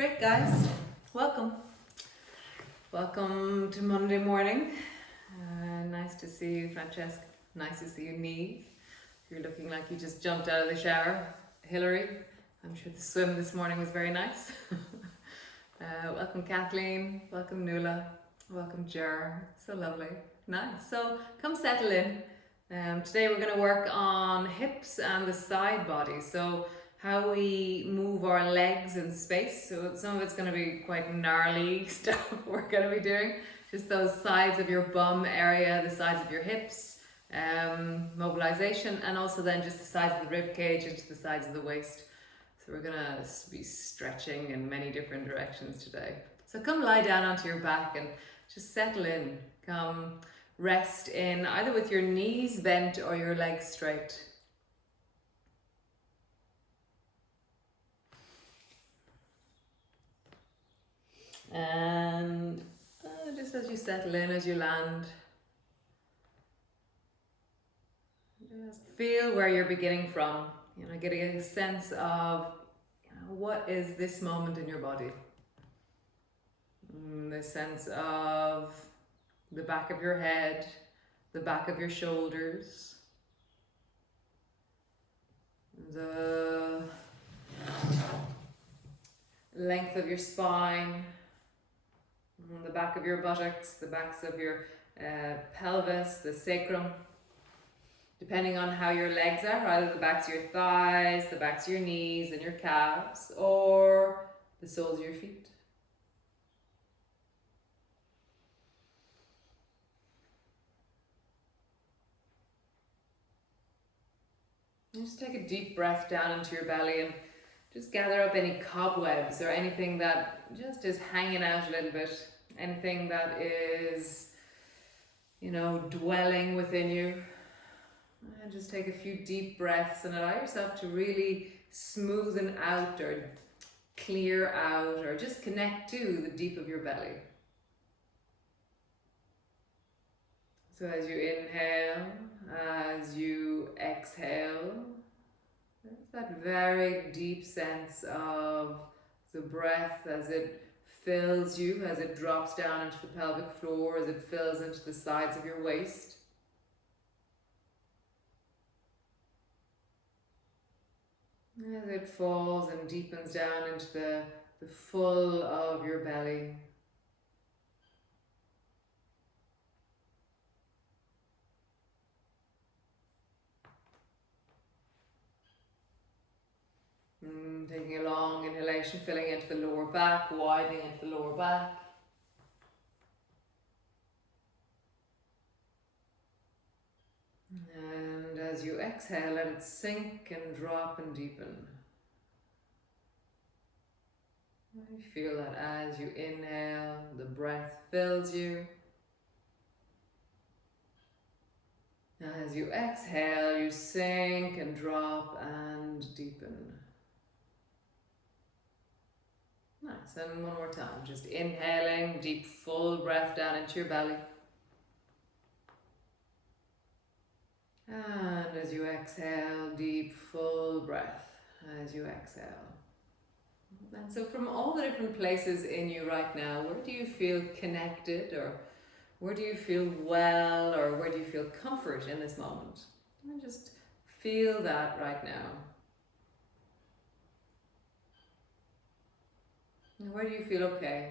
Great, guys. Welcome. Welcome to Monday morning. Nice to see you, Francesca. Nice to see you, Neve. You're looking like you just jumped out of the shower. Hilary, I'm sure the swim this morning was very nice. Welcome, Kathleen. Welcome, Nuala. Welcome, Ciara. So lovely. Nice. So come settle in. Today we're going to work on hips and the side body. So how we move our legs in space. So some of it's going to be quite gnarly stuff we're going to be doing. Just those sides of your bum area, the sides of your hips, mobilization, and also then just the sides of the rib cage into the sides of the waist. So we're going to be stretching in many different directions today. So come lie down onto your back and just settle in. Come rest in either with your knees bent or your legs straight. And just as you settle in, as you land, just feel where you're beginning from. Getting a sense of what is this moment in your body. The sense of the back of your head, the back of your shoulders, the length of your spine, the back of your buttocks, the backs of your pelvis, the sacrum, depending on how your legs are, either the backs of your thighs, the backs of your knees and your calves, or the soles of your feet. And just take a deep breath down into your belly and just gather up any cobwebs or anything that just is hanging out a little bit. Anything that is, dwelling within you. And just take a few deep breaths and allow yourself to really smoothen out or clear out or just connect to the deep of your belly. So as you inhale, as you exhale, there's that very deep sense of the breath as it fills you, as it drops down into the pelvic floor, as it fills into the sides of your waist. As it falls and deepens down into the full of your belly. Taking a long inhalation, filling into the lower back, widening into the lower back. And as you exhale, let it sink and drop and deepen. You feel that as you inhale, the breath fills you. As you exhale, you sink and drop and deepen. Nice, and one more time, just inhaling, deep full breath down into your belly. And as you exhale, deep full breath as you exhale. And so from all the different places in you right now, where do you feel connected, or where do you feel well, or where do you feel comfort in this moment? And just feel that right now. And where do you feel okay?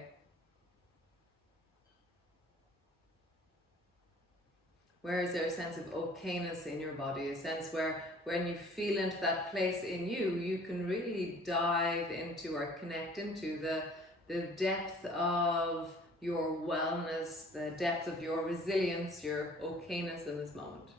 Where is there a sense of okayness in your body? A sense where when you feel into that place in you, you can really dive into or connect into the depth of your wellness, the depth of your resilience, your okayness in this moment.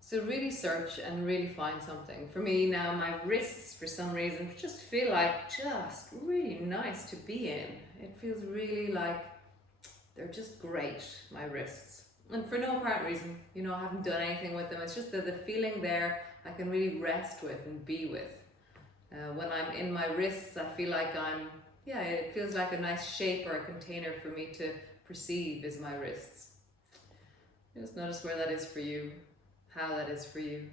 So really search and really find something. For me now, my wrists, for some reason, just feel like just really nice to be in. It feels really like they're just great, my wrists. And for no apparent reason, I haven't done anything with them. It's just that the feeling there I can really rest with and be with. When I'm in my wrists, I feel like it feels like a nice shape or a container for me to perceive as my wrists. Just notice where that is for you. How that is for you.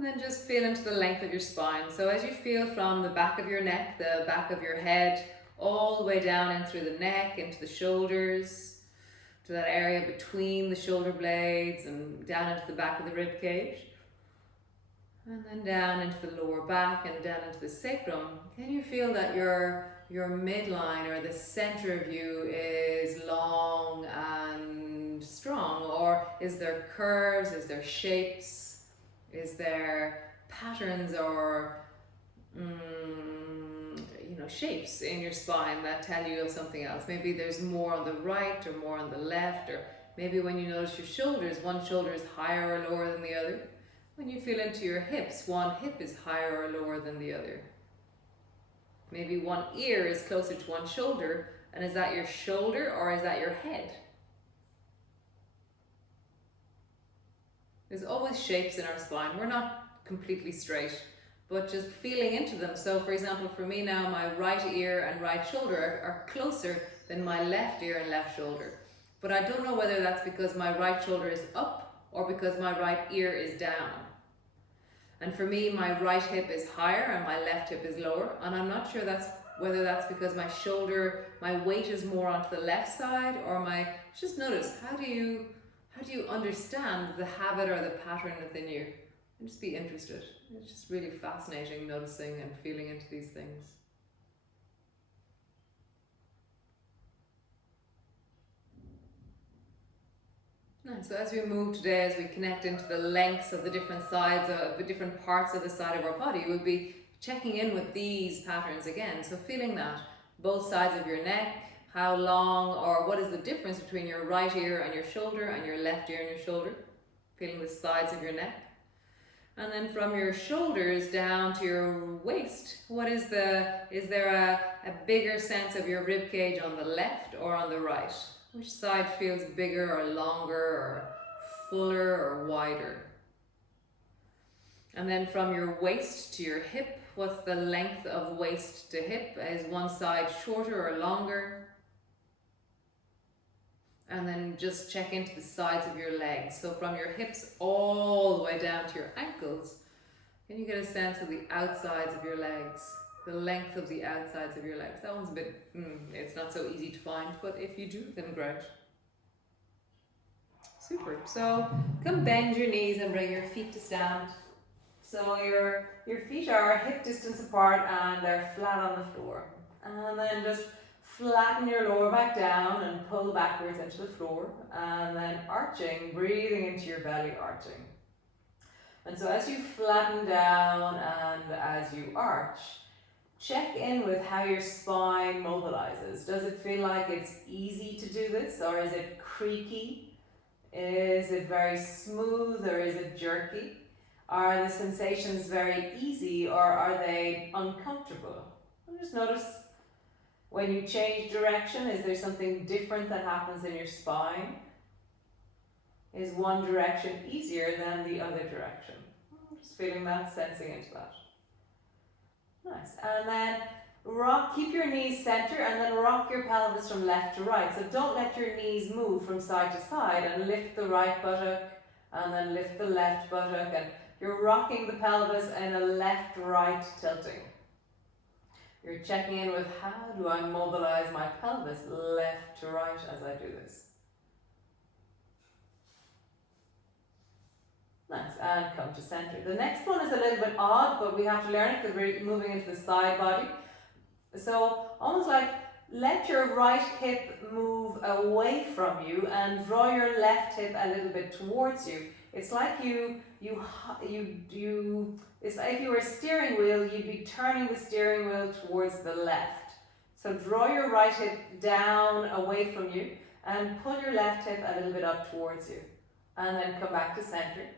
And then just feel into the length of your spine. So as you feel from the back of your neck, the back of your head, all the way down in through the neck, into the shoulders, to that area between the shoulder blades and down into the back of the rib cage. And then down into the lower back and down into the sacrum. Can you feel that your midline or the center of you is long and strong? Or is there curves? Is there shapes? Is there patterns or shapes in your spine that tell you of something else? Maybe there's more on the right or more on the left, or maybe when you notice your shoulders, one shoulder is higher or lower than the other. When you feel into your hips, one hip is higher or lower than the other. Maybe one ear is closer to one shoulder, and is that your shoulder or is that your head? There's always shapes in our spine. We're not completely straight, but just feeling into them. So for example, for me now, my right ear and right shoulder are closer than my left ear and left shoulder. But I don't know whether that's because my right shoulder is up or because my right ear is down. And for me, my right hip is higher and my left hip is lower. And I'm not sure whether that's because my shoulder, my weight is more onto the left side, or just notice, how do you understand the habit or the pattern within you? And just be interested. It's just really fascinating noticing and feeling into these things. Nice. So as we move today, as we connect into the lengths of the different sides of the different parts of the side of our body, we'll be checking in with these patterns again. So feeling that, both sides of your neck, how long or what is the difference between your right ear and your shoulder and your left ear and your shoulder. Feeling the sides of your neck. And then from your shoulders down to your waist, is there a bigger sense of your rib cage on the left or on the right? Which side feels bigger or longer or fuller or wider? And then from your waist to your hip, what's the length of waist to hip? Is one side shorter or longer? And then just check into the sides of your legs. So from your hips all the way down to your ankles, can you get a sense of the outsides of your legs? The length of the outsides of your legs. That one's a bit, it's not so easy to find, but if you do, then great. Super. So come bend your knees and bring your feet to stand. So your feet are hip distance apart and they're flat on the floor. And then just flatten your lower back down and pull backwards into the floor. And then arching, breathing into your belly, arching. And so as you flatten down and as you arch, check in with how your spine mobilizes. Does it feel like it's easy to do this, or is it creaky? Is it very smooth, or is it jerky? Are the sensations very easy, or are they uncomfortable? And just notice when you change direction, is there something different that happens in your spine? Is one direction easier than the other direction? Just feeling that, sensing into that. Nice. And then keep your knees centered and then rock your pelvis from left to right. So don't let your knees move from side to side, and lift the right buttock and then lift the left buttock, and you're rocking the pelvis in a left-right tilting. You're checking in with, how do I mobilize my pelvis left to right as I do this? Nice, and come to center. The next one is a little bit odd, but we have to learn it because we're moving into the side body. So almost like let your right hip move away from you and draw your left hip a little bit towards you. It's like it's like if you were a steering wheel, you'd be turning the steering wheel towards the left. So draw your right hip down away from you and pull your left hip a little bit up towards you. And then come back to center.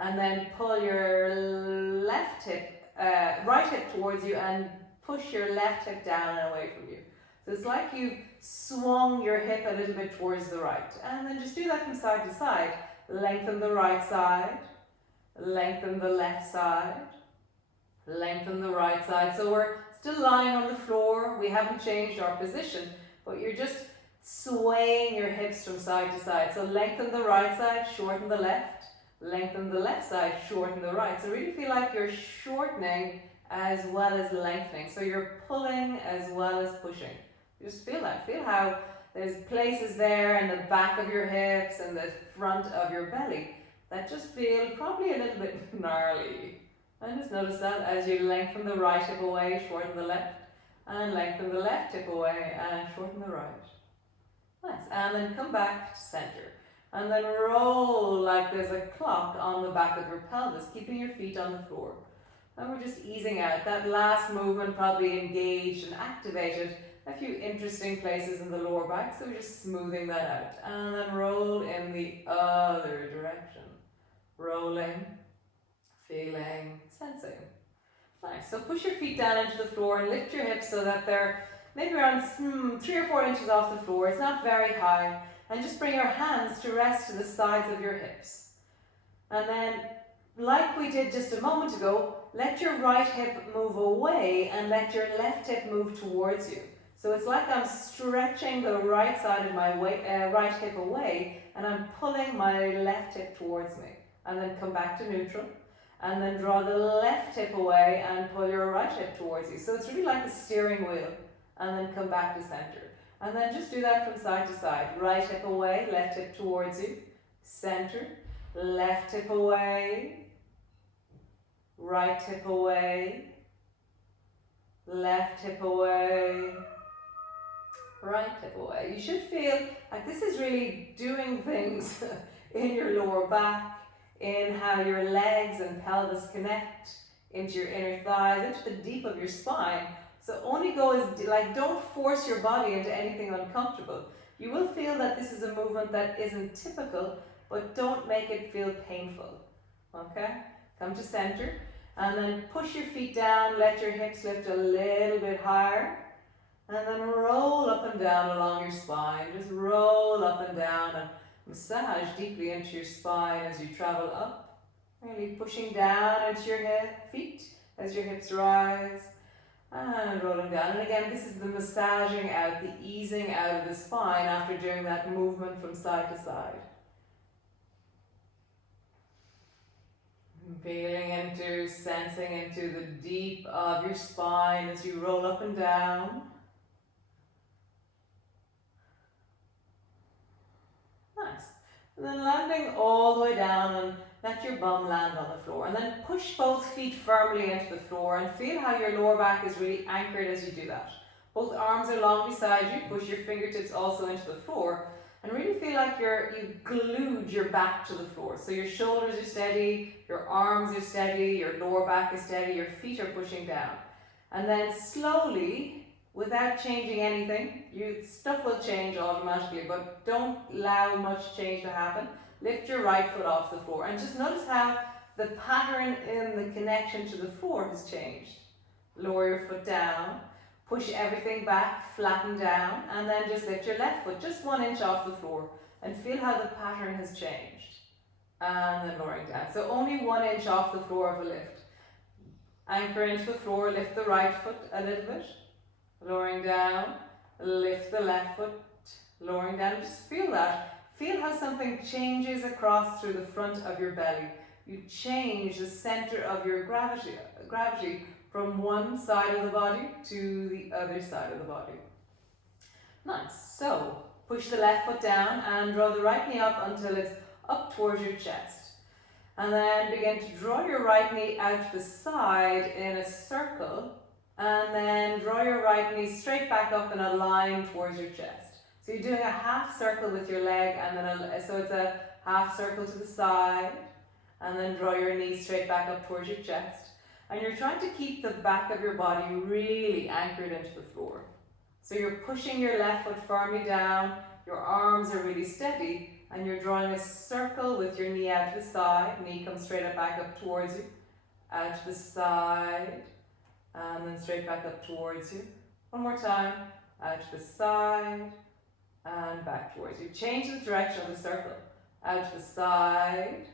And then pull your left hip, right hip towards you and push your left hip down and away from you. So it's like you've swung your hip a little bit towards the right. And then just do that from side to side. Lengthen the right side, lengthen the left side, lengthen the right side. So we're still lying on the floor. We haven't changed our position, but you're just swaying your hips from side to side. So lengthen the right side, shorten the left. Lengthen the left side, shorten the right. So really feel like you're shortening as well as lengthening. So you're pulling as well as pushing. Just feel that. Feel how there's places there in the back of your hips and the front of your belly that just feel probably a little bit gnarly. And just notice that as you lengthen the right hip away, shorten the left, and lengthen the left hip away and shorten the right. Nice. And then come back to center. And then roll like there's a clock on the back of your pelvis, keeping your feet on the floor. And we're just easing out. That last movement probably engaged and activated a few interesting places in the lower back, so we're just smoothing that out. And then roll in the other direction. Rolling, feeling, sensing. Nice. So push your feet down into the floor and lift your hips so that they're maybe around 3 or 4 inches off the floor. It's not very high. And just bring your hands to rest to the sides of your hips. And then, like we did just a moment ago, let your right hip move away and let your left hip move towards you. So it's like I'm stretching the right side of my right hip away and I'm pulling my left hip towards me. And then come back to neutral. And then draw the left hip away and pull your right hip towards you. So it's really like a steering wheel. And then come back to center. And then just do that from side to side. Right hip away, left hip towards you. Center. Left hip away. Right hip away. Left hip away. Right hip away. You should feel like this is really doing things in your lower back, in how your legs and pelvis connect, into your inner thighs, into the deep of your spine. So only go as, like, don't force your body into anything uncomfortable. You will feel that this is a movement that isn't typical, but don't make it feel painful. Okay? Come to center, and then push your feet down, let your hips lift a little bit higher, and then roll up and down along your spine. Just roll up and down and massage deeply into your spine as you travel up. Really pushing down into your feet as your hips rise. And rolling down. And again, this is the massaging out, the easing out of the spine after doing that movement from side to side. Feeling into, sensing into the deep of your spine as you roll up and down. Nice. And then landing all the way down and let your bum land on the floor. And then push both feet firmly into the floor and feel how your lower back is really anchored as you do that. Both arms are long beside you. Push your fingertips also into the floor. And really feel like you've glued your back to the floor. So your shoulders are steady, your arms are steady, your lower back is steady, your feet are pushing down. And then slowly, without changing anything, stuff will change automatically, but don't allow much change to happen. Lift your right foot off the floor and just notice how the pattern in the connection to the floor has changed. Lower your foot down, push everything back, flatten down, and then just lift your left foot just 1 inch off the floor and feel how the pattern has changed. And then lowering down. So only 1 inch off the floor of a lift. Anchor into the floor, lift the right foot a little bit, lowering down, lift the left foot, lowering down. Just feel that. Feel how something changes across through the front of your belly. You change the center of your gravity from one side of the body to the other side of the body. Nice. So push the left foot down and draw the right knee up until it's up towards your chest. And then begin to draw your right knee out to the side in a circle. And then draw your right knee straight back up in a line towards your chest. So you're doing a half circle with your leg, and then so it's a half circle to the side, and then draw your knee straight back up towards your chest. And you're trying to keep the back of your body really anchored into the floor. So you're pushing your left foot firmly down, your arms are really steady, and you're drawing a circle with your knee out to the side. Knee comes straight up back up towards you, out to the side, and then straight back up towards you. One more time, out to the side, and back towards you. Change the direction of the circle. Out to the side,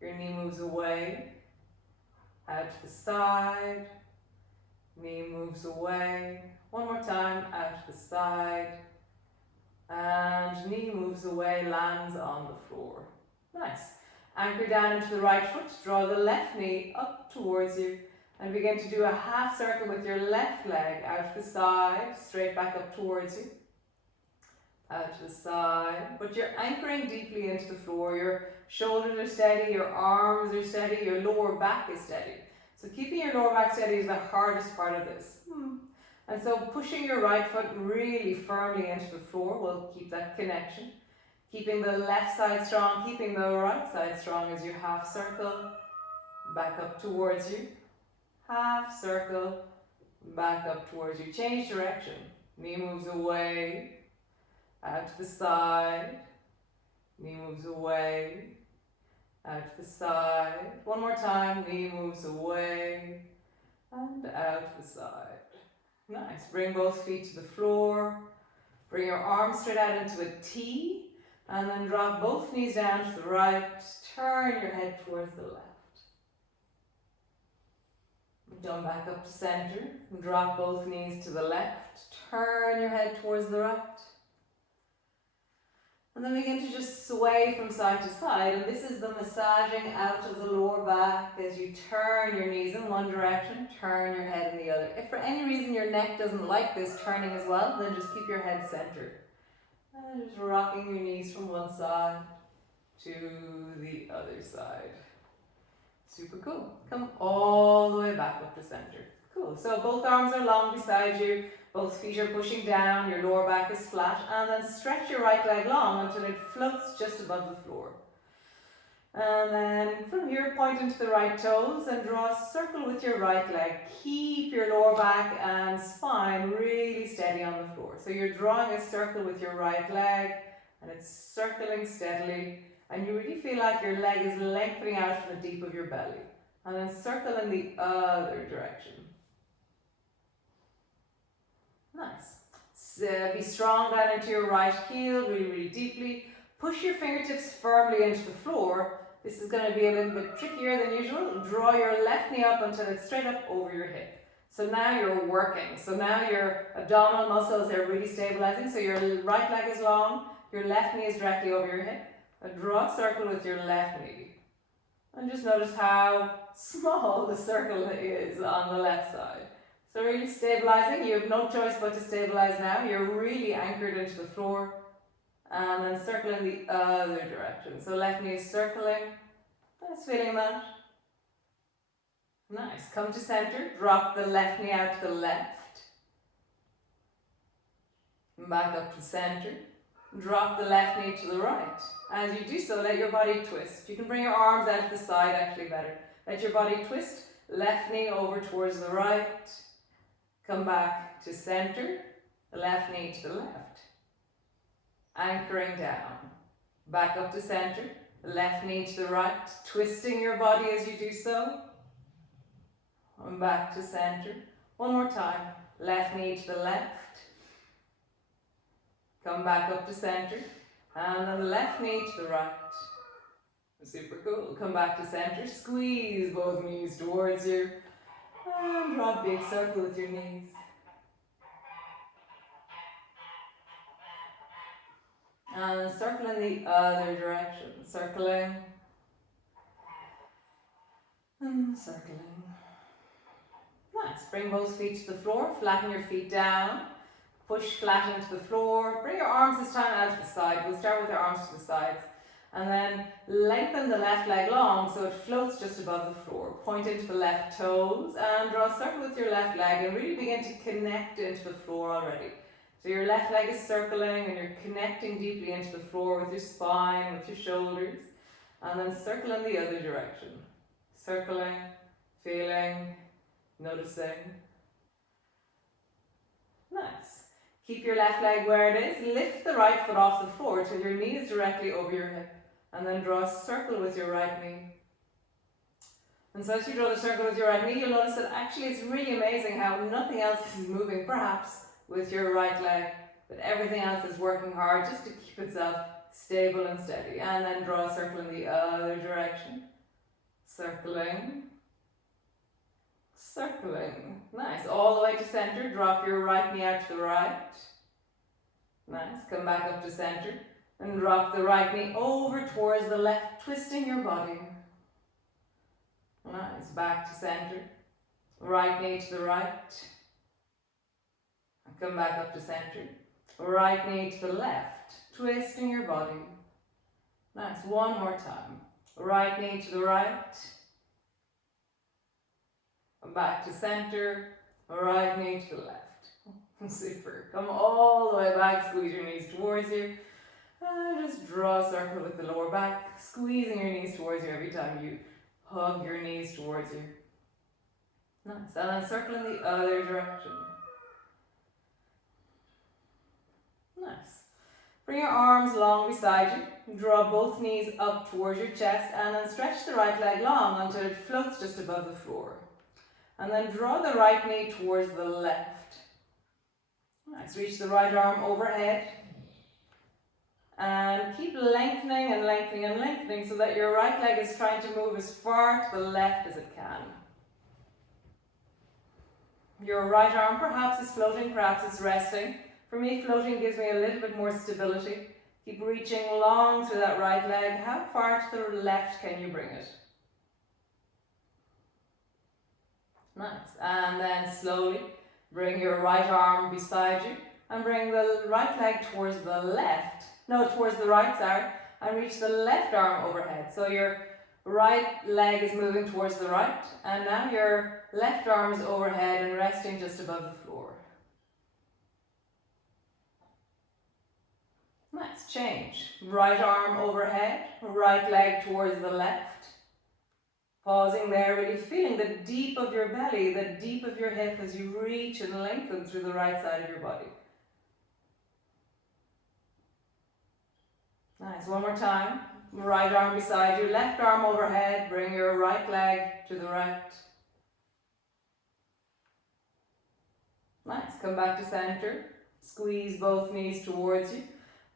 your knee moves away. Out to the side, knee moves away. One more time, out to the side, and knee moves away, lands on the floor. Nice. Anchor down into the right foot, draw the left knee up towards you, and begin to do a half circle with your left leg out to the side, straight back up towards you. Out to the side, but you're anchoring deeply into the floor. Your shoulders are steady, your arms are steady, your lower back is steady. So keeping your lower back steady is the hardest part of this. And so pushing your right foot really firmly into the floor will keep that connection. Keeping the left side strong, keeping the right side strong as you half circle, back up towards you. Half circle, back up towards you. Change direction. Knee moves away, out to the side. Knee moves away, out to the side. One more time, knee moves away, and out to the side. Nice. Bring both feet to the floor. Bring your arms straight out into a T, and then drop both knees down to the right. Turn your head towards the left. Come back up to center. Drop both knees to the left. Turn your head towards the right. And then begin to just sway from side to side. And this is the massaging out of the lower back as you turn your knees in one direction, turn your head in the other. If for any reason your neck doesn't like this turning as well, then just keep your head centered. And just rocking your knees from one side to the other side. Super cool. Come all the way back up to center. Cool. So both arms are long beside you. Both feet are pushing down, your lower back is flat, and then stretch your right leg long until it floats just above the floor. And then from here, point into the right toes and draw a circle with your right leg. Keep your lower back and spine really steady on the floor. So you're drawing a circle with your right leg, and it's circling steadily, and you really feel like your leg is lengthening out from the deep of your belly. And then circle in the other direction. Nice. So be strong down into your right heel, really, really deeply. Push your fingertips firmly into the floor. This is going to be a little bit trickier than usual. Draw your left knee up until it's straight up over your hip. So now you're working. So now your abdominal muscles are really stabilizing. So your right leg is long, your left knee is directly over your hip. And draw a circle with your left knee. And just notice how small the circle is on the left side. So really stabilizing, you have no choice but to stabilize now. You're really anchored into the floor. And then circle in the other direction. So left knee is circling. Nice feeling that. Nice. Come to center. Drop the left knee out to the left. Back up to center. Drop the left knee to the right. As you do so, let your body twist. You can bring your arms out to the side, actually better. Let your body twist. Left knee over towards the right. Come back to center, the left knee to the left. Anchoring down. Back up to center, left knee to the right, twisting your body as you do so. And back to center. One more time, left knee to the left. Come back up to center, and then left knee to the right. Super cool. Come back to center, squeeze both knees towards you. And draw a big circle with your knees. And circle in the other direction. Circling. And circling. Nice. Bring both feet to the floor. Flatten your feet down. Push flat into the floor. Bring your arms this time out to the side. We'll start with your arms to the sides. And then lengthen the left leg long so it floats just above the floor. Point into the left toes and draw a circle with your left leg and really begin to connect into the floor already. So your left leg is circling and you're connecting deeply into the floor with your spine, with your shoulders. And then circle in the other direction. Circling, feeling, noticing. Nice. Keep your left leg where it is. Lift the right foot off the floor till your knee is directly over your hip. And then draw a circle with your right knee. And so as you draw the circle with your right knee, you'll notice that actually it's really amazing how nothing else is moving, perhaps, with your right leg. But everything else is working hard just to keep itself stable and steady. And then draw a circle in the other direction. Circling. Circling. Nice. All the way to center. Drop your right knee out to the right. Nice. Come back up to center. And drop the right knee over towards the left, twisting your body. Nice, back to center. Right knee to the right. And come back up to center. Right knee to the left, twisting your body. Nice, one more time. Right knee to the right. Back to center. Right knee to the left. Super. Come all the way back, squeeze your knees towards you. And just draw a circle with the lower back, squeezing your knees towards you every time you hug your knees towards you. Nice. And then circle in the other direction. Nice. Bring your arms long beside you. Draw both knees up towards your chest and then stretch the right leg long until it floats just above the floor. And then draw the right knee towards the left. Nice. Reach the right arm overhead. And keep lengthening and lengthening and lengthening so that your right leg is trying to move as far to the left as it can. Your right arm perhaps is floating, perhaps it's resting. For me, floating gives me a little bit more stability. Keep reaching long through that right leg. How far to the left can you bring it? Nice. And then slowly bring your right arm beside you and bring the right leg towards the left. No, towards the right, sorry. And reach the left arm overhead. So your right leg is moving towards the right. And now your left arm is overhead and resting just above the floor. Nice. Change. Right arm overhead. Right leg towards the left. Pausing there, really feeling the deep of your belly, the deep of your hip as you reach and lengthen through the right side of your body. Nice, one more time. Right arm beside you, left arm overhead, bring your right leg to the right. Nice, come back to center. Squeeze both knees towards you.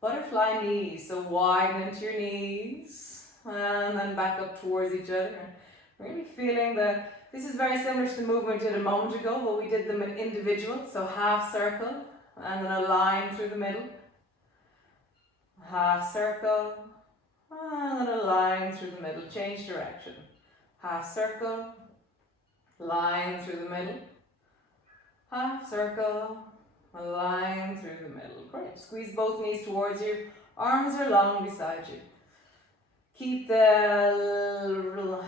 Butterfly knees, so widen into your knees. And then back up towards each other. Really feeling that this is very similar to the movement we did a moment ago, but we did them in individual. So half circle and then a line through the middle. Half circle and then a line through the middle. Change direction. Half circle, line through the middle. Half circle, a line through the middle. Great. Squeeze both knees towards you. Arms are long beside you. Keep the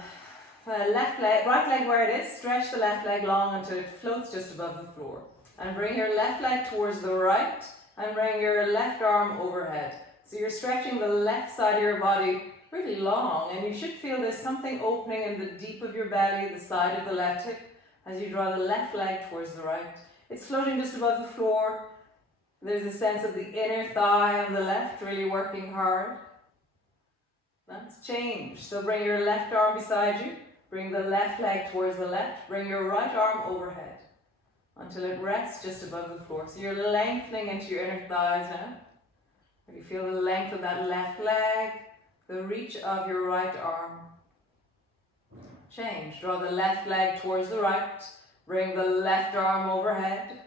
left leg, right leg where it is. Stretch the left leg long until it floats just above the floor. And bring your left leg towards the right and bring your left arm overhead. So you're stretching the left side of your body really long, and you should feel there's something opening in the deep of your belly, the side of the left hip, as you draw the left leg towards the right. It's floating just above the floor. There's a sense of the inner thigh on the left really working hard. That's change. So bring your left arm beside you. Bring the left leg towards the left. Bring your right arm overhead until it rests just above the floor. So you're lengthening into your inner thighs now. You feel the length of that left leg, the reach of your right arm. Change. Draw the left leg towards the right. Bring the left arm overhead.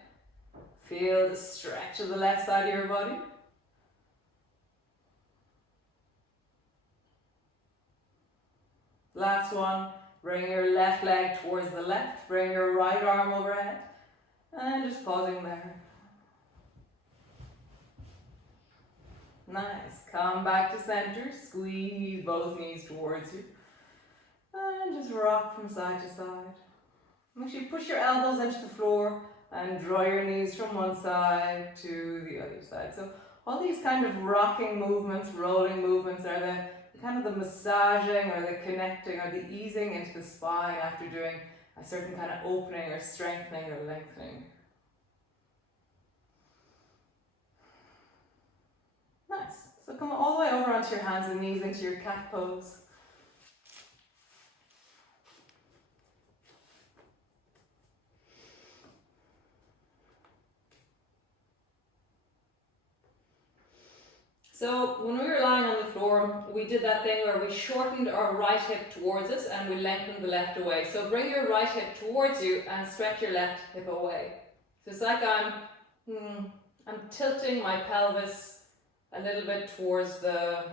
Feel the stretch of the left side of your body. Last one. Bring your left leg towards the left. Bring your right arm overhead. And just pausing there. Nice. Come back to center. Squeeze both knees towards you. And just rock from side to side. Make sure you push your elbows into the floor and draw your knees from one side to the other side. So all these kind of rocking movements, rolling movements are the kind of the massaging or the connecting or the easing into the spine after doing a certain kind of opening or strengthening or lengthening. Nice. So come all the way over onto your hands and knees into your cat pose. So when we were lying on the floor, we did that thing where we shortened our right hip towards us and we lengthened the left away. So bring your right hip towards you and stretch your left hip away. So it's like I'm tilting my pelvis a little bit towards the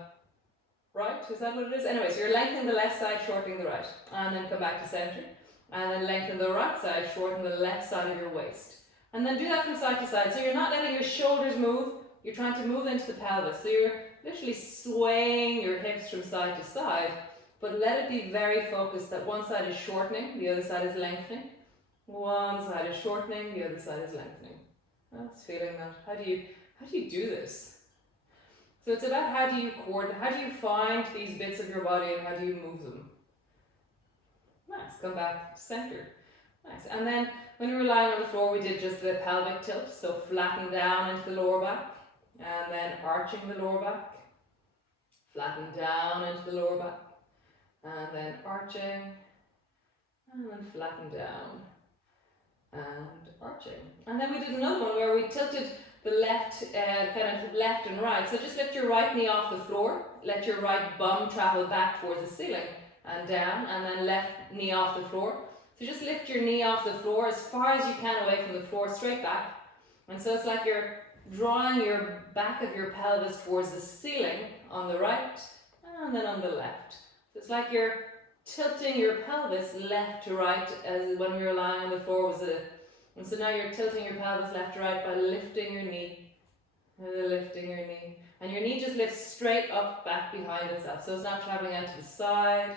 right. Is that what it is? Anyway, so you're lengthening the left side, shortening the right. And then come back to center. And then lengthen the right side, shorten the left side of your waist. And then do that from side to side. So you're not letting your shoulders move, you're trying to move into the pelvis. So you're literally swaying your hips from side to side, but let it be very focused that one side is shortening, the other side is lengthening. One side is shortening, the other side is lengthening. That's feeling that. How do you do this? So it's about how do you find these bits of your body and how do you move them? Nice, come back to center. Nice, and then when we were lying on the floor, we did just the pelvic tilt, so flatten down into the lower back, and then arching the lower back, flatten down into the lower back, and then arching, and then flatten down, and arching. And then we did another one where we tilted the left, kind of left and right, so just lift your right knee off the floor, let your right bum travel back towards the ceiling, and down, and then left knee off the floor. So just lift your knee off the floor as far as you can away from the floor, straight back. And so it's like you're drawing your back of your pelvis towards the ceiling on the right and then on the left. So it's like you're tilting your pelvis left to right, as when we were lying on the floor was and so now you're tilting your pelvis left to right by lifting your knee, lifting your knee. And your knee just lifts straight up back behind itself. So it's not traveling out to the side.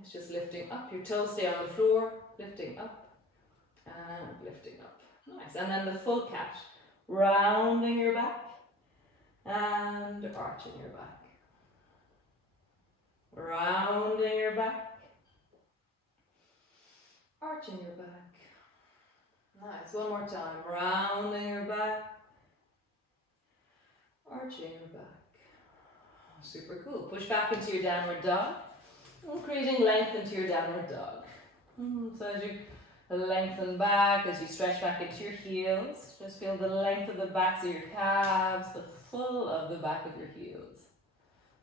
It's just lifting up. Your toes stay on the floor, lifting up and lifting up. Nice. And then the full cat, rounding your back and arching your back. Rounding your back, arching your back. Nice. One more time. Rounding your back, arching your back. Super cool. Push back into your downward dog. Creating length into your downward dog. So as you lengthen back, as you stretch back into your heels, just feel the length of the backs of your calves, the full of the back of your heels.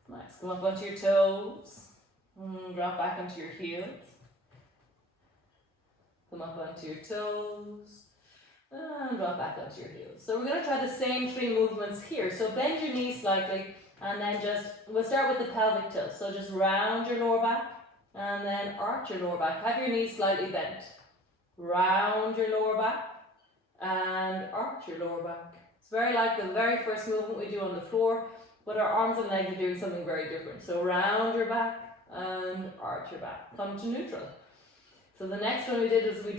Nice. Come up onto your toes. Drop back onto your heels. Come up onto your toes. And drop back onto your heels. So we're going to try the same three movements here. So bend your knees slightly. And then we'll start with the pelvic tilt. So just round your lower back and then arch your lower back. Have your knees slightly bent. Round your lower back and arch your lower back. It's very like the very first movement we do on the floor, but our arms and legs are doing something very different. So round your back and arch your back. Come to neutral. So the next one we did is we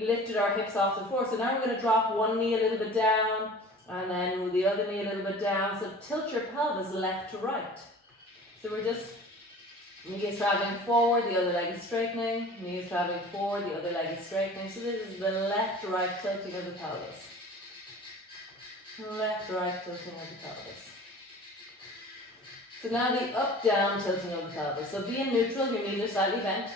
lifted our hips off the floor. So now we're going to drop one knee a little bit down, and then with the other knee a little bit down. So tilt your pelvis left to right. So we're just, knee is traveling forward, the other leg is straightening. Knee is traveling forward, the other leg is straightening. So this is the left to right tilting of the pelvis. Left to right tilting of the pelvis. So now the up down tilting of the pelvis. So be in neutral, your knees are slightly bent.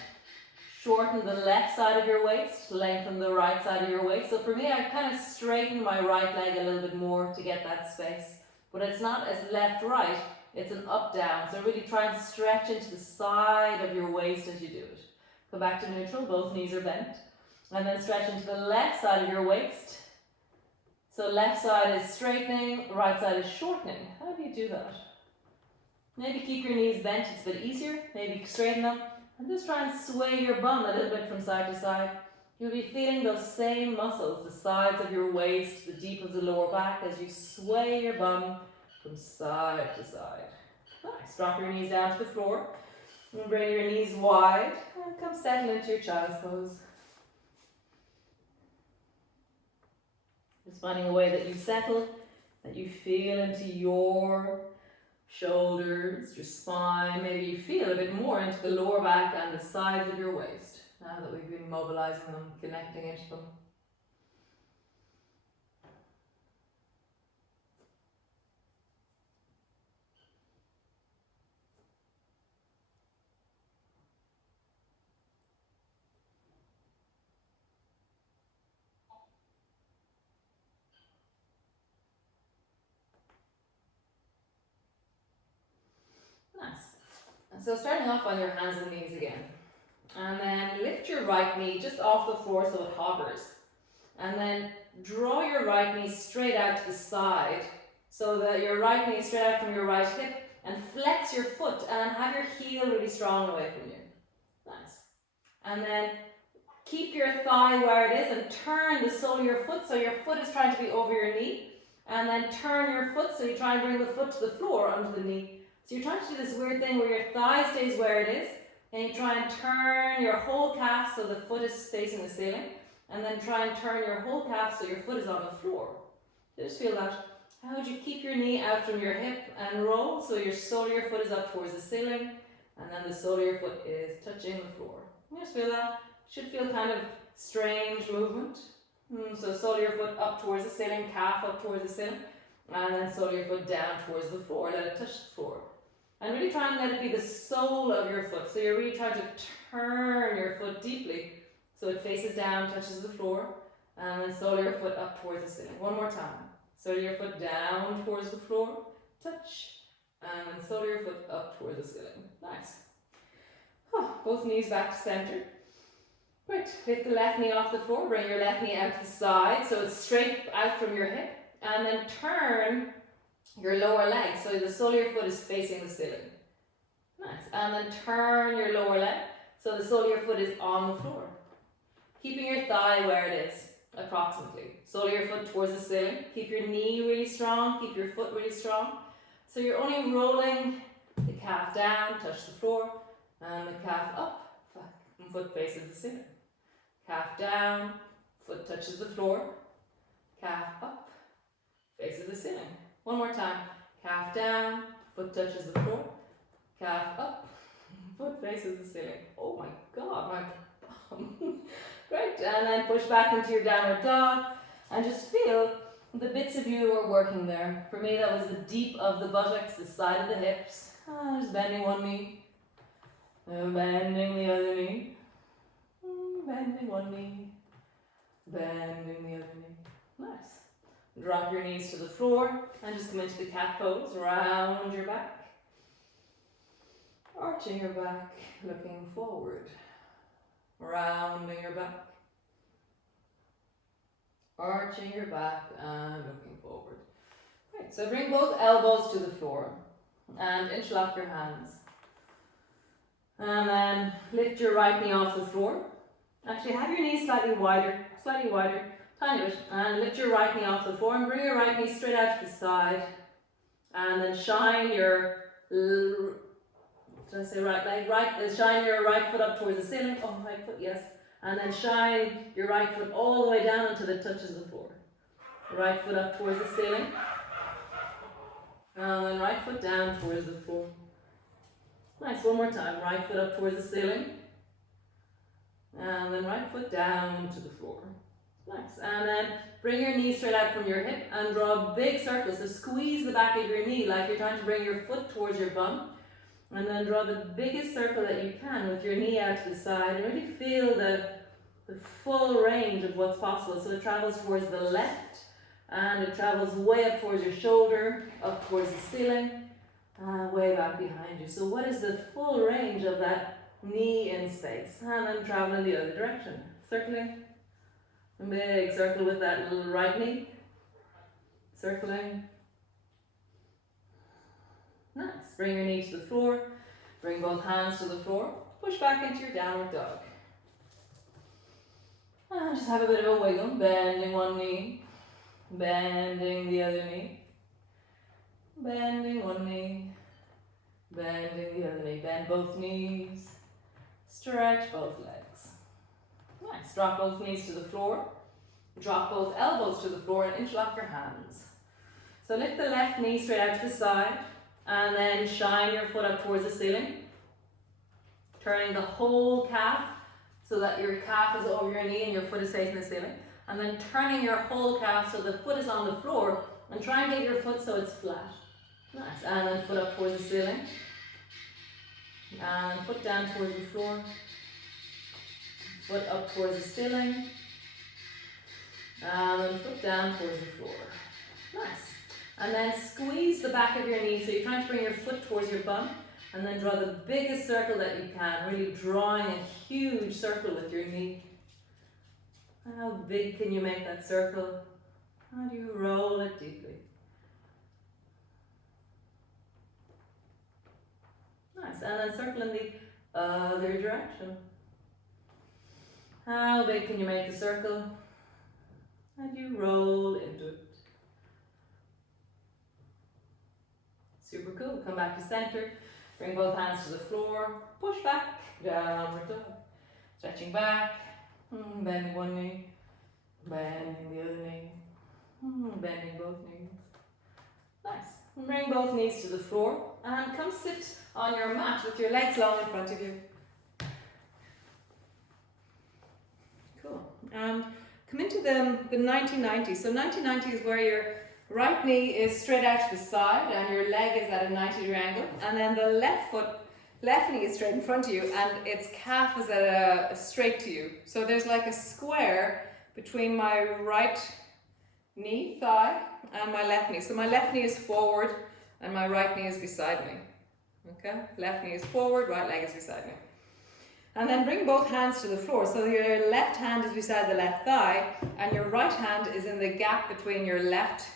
Shorten the left side of your waist, lengthen the right side of your waist. So for me, I kind of straighten my right leg a little bit more to get that space. But it's not as left-right, it's an up-down. So really try and stretch into the side of your waist as you do it. Come back to neutral, both knees are bent. And then stretch into the left side of your waist. So left side is straightening, right side is shortening. How do you do that? Maybe keep your knees bent, it's a bit easier. Maybe straighten them. And just try and sway your bum a little bit from side to side. You'll be feeling those same muscles, the sides of your waist, the deep of the lower back, as you sway your bum from side to side. Nice. Drop your knees down to the floor. And bring your knees wide. And come settle into your child's pose. Just finding a way that you settle, that you feel into your shoulders, your spine. Maybe you feel a bit more into the lower back and the sides of your waist now that we've been mobilizing them, connecting into them. Nice. And so starting off on your hands and knees again. And then lift your right knee just off the floor so it hovers. And then draw your right knee straight out to the side So that your right knee straight out from your right hip, and flex your foot and have your heel really strong away from you. Nice. And then keep your thigh where it is and turn the sole of your foot so your foot is trying to be over your knee. And then turn your foot so you try and bring the foot to the floor under the knee. So you're trying to do this weird thing where your thigh stays where it is, and you try and turn your whole calf so the foot is facing the ceiling, and then try and turn your whole calf so your foot is on the floor. Just feel that. How would you keep your knee out from your hip and roll so your sole of your foot is up towards the ceiling, and then the sole of your foot is touching the floor. Just feel that. Should feel kind of strange movement. So sole of your foot up towards the ceiling, calf up towards the ceiling, and then sole of your foot down towards the floor. Let it touch the floor. And really try and let it be the sole of your foot. So you're really trying to turn your foot deeply so it faces down, touches the floor, and then sole of your foot up towards the ceiling. One more time. Sole of your foot down towards the floor, touch, and then sole of your foot up towards the ceiling. Nice. Both knees back to center. Great. Lift the left knee off the floor, bring your left knee out to the side so it's straight out from your hip, and then turn your lower leg so the sole of your foot is facing the ceiling. Nice. And then turn your lower leg so the sole of your foot is on the floor. Keeping your thigh where it is, approximately. Sole of your foot towards the ceiling. Keep your knee really strong, keep your foot really strong. So you're only rolling the calf down, touch the floor, and the calf up, and foot faces the ceiling. Calf down, foot touches the floor, calf up, faces the ceiling. One more time. Calf down, foot touches the floor, calf up, foot faces the ceiling. Oh my God, my bum. Great. And then push back into your downward dog and just feel the bits of you are working there. For me, that was the deep of the buttocks, the side of the hips. Just bending one knee, bending the other knee, bending one knee, bending the other knee. Nice. Drop your knees to the floor and just come into the cat pose. Round your back, arching your back, looking forward. Rounding your back, arching your back and looking forward. Right, so bring both elbows to the floor and interlock your hands. And then lift your right knee off the floor. Actually, have your knees slightly wider, tiny bit. And lift your right knee off the floor and bring your right knee straight out to the side. And then shine your shine your right foot up towards the ceiling. Oh, right foot, yes. And then shine your right foot all the way down until it touches the floor. Right foot up towards the ceiling. And then right foot down towards the floor. Nice, one more time. Right foot up towards the ceiling. And then right foot down to the floor. Nice. And then bring your knee straight out from your hip and draw a big circle. So squeeze the back of your knee like you're trying to bring your foot towards your bum. And then draw the biggest circle that you can with your knee out to the side and really feel the full range of what's possible. So it travels towards the left and it travels way up towards your shoulder, up towards the ceiling, way back behind you. So what is the full range of that knee in space? And then travel in the other direction. Circling. A big circle with that little right knee. Circling. Nice. Bring your knee to the floor. Bring both hands to the floor. Push back into your downward dog. And just have a bit of a wiggle. Bending one knee. Bending the other knee. Bending one knee. Bending the other knee. Bend both knees. Stretch both legs. Nice. Drop both knees to the floor. Drop both elbows to the floor and interlock your hands. So lift the left knee straight out to the side. And then shine your foot up towards the ceiling. Turning the whole calf so that your calf is over your knee and your foot is facing the ceiling. And then turning your whole calf so the foot is on the floor. And try and get your foot so it's flat. Nice. And then foot up towards the ceiling. And foot down towards the floor. Foot up towards the ceiling. And then foot down towards the floor. Nice. And then squeeze the back of your knee. So you're trying to bring your foot towards your bum. And then draw the biggest circle that you can. Really drawing a huge circle with your knee. How big can you make that circle? How do you roll it deeply? Nice. And then circle in the other direction. How big can you make the circle? And you roll into it. Super cool. Come back to center. Bring both hands to the floor. Push back. Downward dog. Stretching back. Bending one knee. Bending the other knee. Bending both knees. Nice. Bring both knees to the floor and come sit on your mat with your legs long in front of you. Cool. And come into the 90-90. So 90-90 is where your right knee is straight out to the side and your leg is at a 90-degree angle, and then the left knee is straight in front of you and its calf is at a straight to you. So there's like a square between my right knee, thigh, and my left knee. So my left knee is forward and my right knee is beside me. Okay? Left knee is forward, right leg is beside me. And then bring both hands to the floor. So your left hand is beside the left thigh and your right hand is in the gap between your left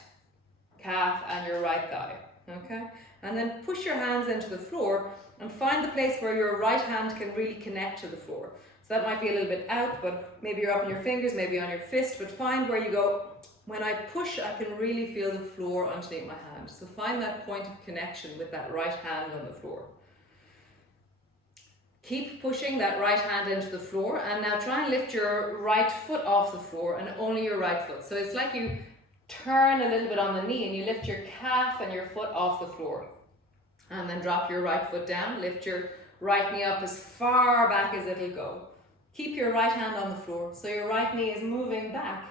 calf and your right thigh. Okay? And then push your hands into the floor and find the place where your right hand can really connect to the floor. So that might be a little bit out, but maybe you're up on your fingers, maybe on your fist, but find where you go, when I push, I can really feel the floor underneath my hand. So find that point of connection with that right hand on the floor. Keep pushing that right hand into the floor, and now try and lift your right foot off the floor, and only your right foot. So it's like you turn a little bit on the knee and you lift your calf and your foot off the floor. And then drop your right foot down, lift your right knee up as far back as it'll go. Keep your right hand on the floor, so your right knee is moving back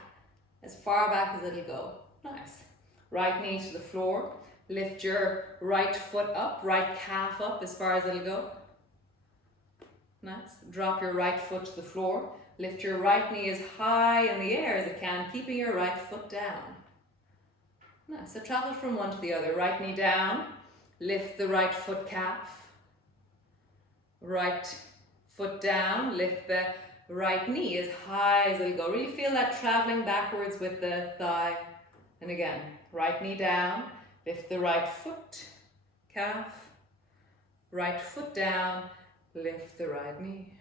as far back as it'll go. Nice. Right knee to the floor, lift your right foot up, right calf up as far as it'll go. Nice. Drop your right foot to the floor, lift your right knee as high in the air as it can, keeping your right foot down. Nice. So travel from one to the other. Right knee down, lift the right foot calf. Right foot down, lift the right knee as high as it'll go. Really feel that traveling backwards with the thigh. And again, right knee down, lift the right foot, calf, right foot down, lift the right knee.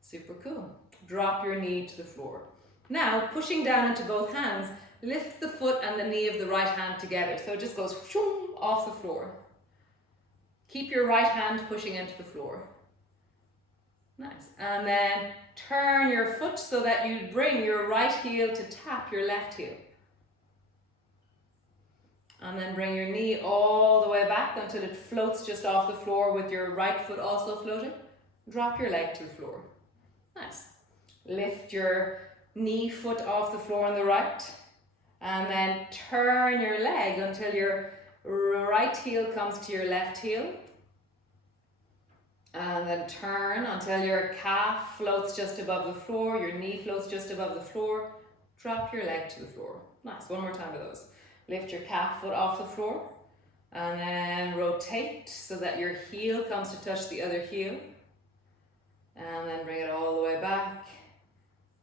Super cool. Drop your knee to the floor. Now, pushing down into both hands, lift the foot and the knee of the right hand together. So it just goes off the floor. Keep your right hand pushing into the floor. Nice. And then turn your foot so that you bring your right heel to tap your left heel. And then bring your knee all the way back until it floats just off the floor with your right foot also floating. Drop your leg to the floor. Nice. Lift your knee foot off the floor on the right. And then turn your leg until your right heel comes to your left heel. And then turn until your calf floats just above the floor, your knee floats just above the floor. Drop your leg to the floor. Nice. One more time of those. Lift your calf foot off the floor. And then rotate so that your heel comes to touch the other heel. And then bring it all the way back.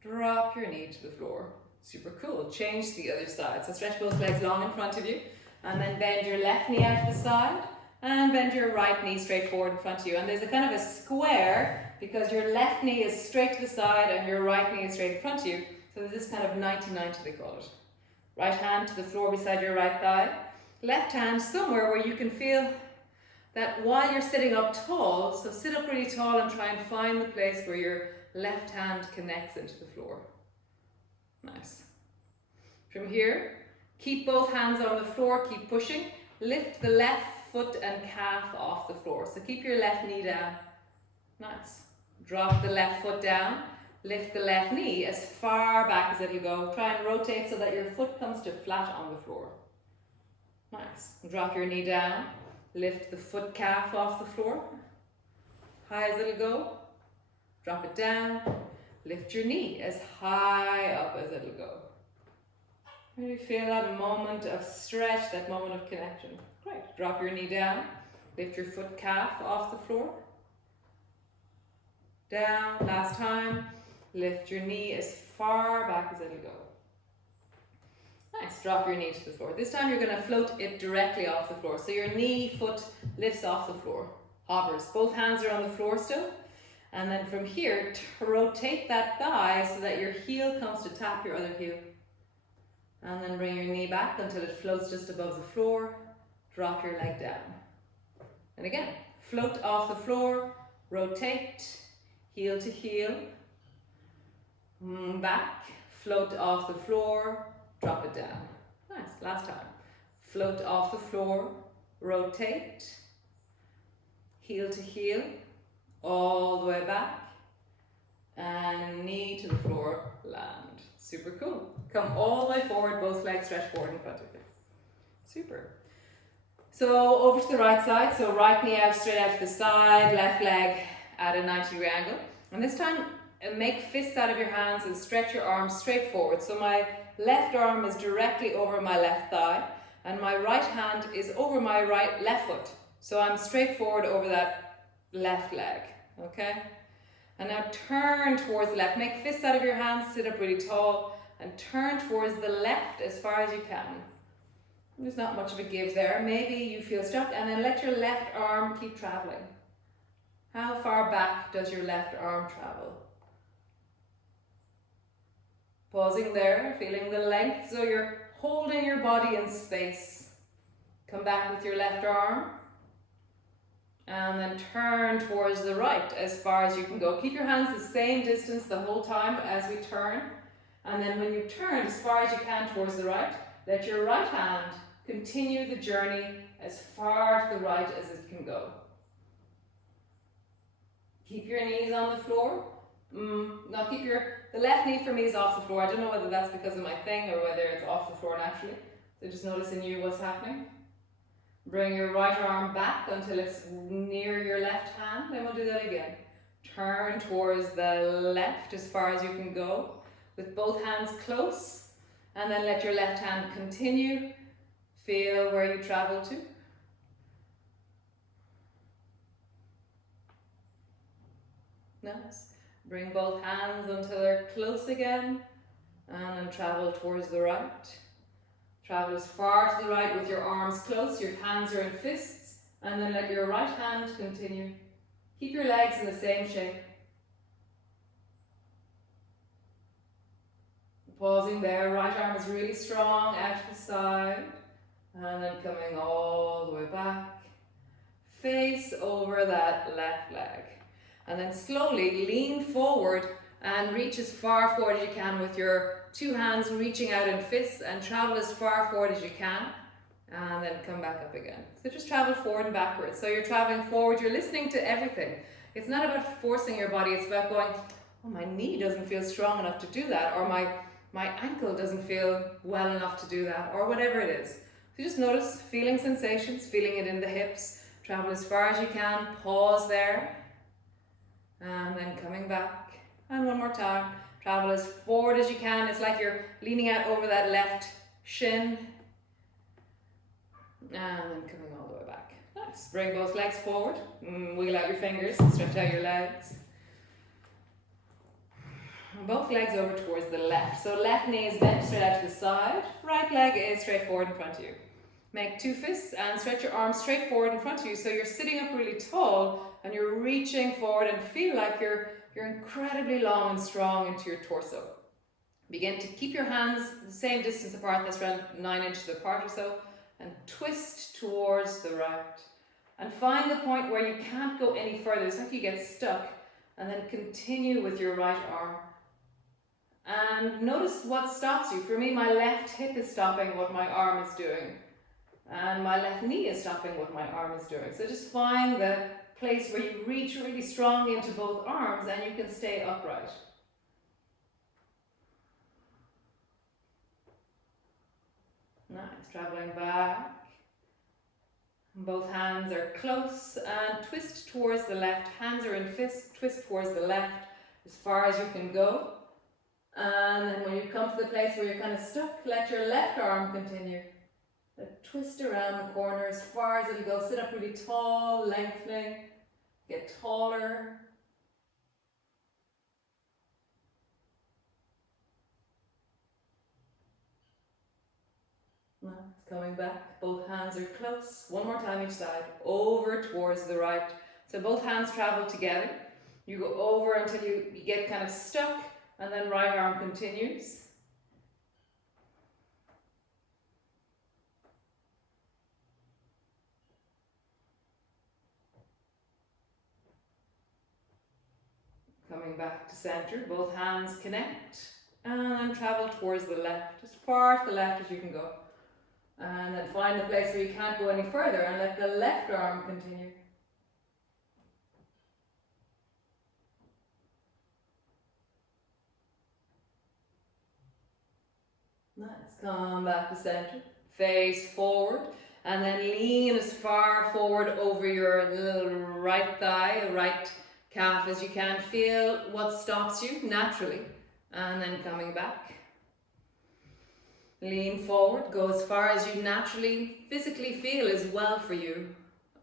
Drop your knee to the floor. Super cool. Change to the other side. So stretch both legs long in front of you. And then bend your left knee out to the side. And bend your right knee straight forward in front of you. And there's a kind of a square because your left knee is straight to the side and your right knee is straight in front of you. So there's this kind of 90-90 they call it. Right hand to the floor beside your right thigh. Left hand somewhere where you can feel that while you're sitting up tall, so sit up really tall and try and find the place where your left hand connects into the floor. Nice. From here, keep both hands on the floor, keep pushing. Lift the left foot and calf off the floor. So keep your left knee down. Nice. Drop the left foot down. Lift the left knee as far back as it'll go. Try and rotate so that your foot comes to flat on the floor. Nice. Drop your knee down. Lift the foot calf off the floor. High as it'll go. Drop it down. Lift your knee as high up as it'll go. Really feel that moment of stretch, that moment of connection. Great. Drop your knee down. Lift your foot calf off the floor. Down. Last time. Lift your knee as far back as it'll go. Nice, drop your knee to the floor. This time you're going to float it directly off the floor. So your knee, foot lifts off the floor, hovers. Both hands are on the floor still. And then from here, rotate that thigh so that your heel comes to tap your other heel. And then bring your knee back until it floats just above the floor. Drop your leg down. And again, float off the floor, rotate, heel to heel. Back, float off the floor, drop it down. Nice, last time. Float off the floor, rotate, heel to heel, all the way back, and knee to the floor, land. Super cool. Come all the way forward, both legs stretch forward in front of you. Super. So over to the right side, so right knee out, straight out to the side, left leg at a 90-degree angle. And this time, make fists out of your hands and stretch your arms straight forward. So my left arm is directly over my left thigh, and my right hand is over my left foot. So I'm straight forward over that left leg, okay? And now turn towards the left. Make fists out of your hands, sit up really tall, and turn towards the left as far as you can. There's not much of a give there. Maybe you feel stuck, and then let your left arm keep traveling. How far back does your left arm travel? Pausing there, feeling the length, so you're holding your body in space. Come back with your left arm, and then turn towards the right as far as you can go. Keep your hands the same distance the whole time as we turn, and then when you turn as far as you can towards the right, let your right hand continue the journey as far to the right as it can go. Keep your knees on the floor. Now keep the left knee for me is off the floor. I don't know whether that's because of my thing or whether it's off the floor naturally. So just notice in you what's happening. Bring your right arm back until it's near your left hand. Then we'll do that again. Turn towards the left as far as you can go with both hands close. And then let your left hand continue. Feel where you travel to. Nice. Bring both hands until they're close again, and then travel towards the right. Travel as far to the right with your arms close, your hands are in fists, and then let your right hand continue. Keep your legs in the same shape. Pausing there, right arm is really strong out to the side, and then coming all the way back. Face over that left leg. And then slowly lean forward and reach as far forward as you can with your two hands reaching out in fists, and travel as far forward as you can, and then come back up again. So just travel forward and backwards. So you're traveling forward, you're listening to everything. It's not about forcing your body, it's about going, oh, my knee doesn't feel strong enough to do that, or my ankle doesn't feel well enough to do that, or whatever it is. So just notice feeling sensations, feeling it in the hips. Travel as far as you can, pause there. And then coming back, and one more time, travel as forward as you can. It's like you're leaning out over that left shin, and then coming all the way back. Nice. Bring both legs forward, wiggle out your fingers, stretch out your legs. And both legs over towards the left. So left knee is bent straight out to the side, right leg is straight forward in front of you. Make two fists and stretch your arms straight forward in front of you, so you're sitting up really tall and you're reaching forward and feel like you're incredibly long and strong into your torso. Begin to keep your hands the same distance apart, that's around 9 inches apart or so, and twist towards the right. And find the point where you can't go any further. It's like you get stuck, and then continue with your right arm. And notice what stops you. For me, my left hip is stopping what my arm is doing. And my left knee is stopping what my arm is doing. So just find the place where you reach really strongly into both arms and you can stay upright. Nice, traveling back. Both hands are close and twist towards the left. Hands are in fists, twist towards the left as far as you can go. And then when you come to the place where you're kind of stuck, let your left arm continue. Twist around the corner as far as it'll go. Sit up really tall, lengthening, get taller. Nice. Coming back, both hands are close. One more time each side, over towards the right. So both hands travel together. You go over until you get kind of stuck, and then right arm continues. Coming back to center, both hands connect, and then travel towards the left, as far to the left as you can go. And then find the place where you can't go any further and let the left arm continue. Nice. Come back to center, face forward, and then lean as far forward over your little right thigh, right calf as you can. Feel what stops you naturally, and then coming back. Lean forward, go as far as you naturally, physically feel is well for you,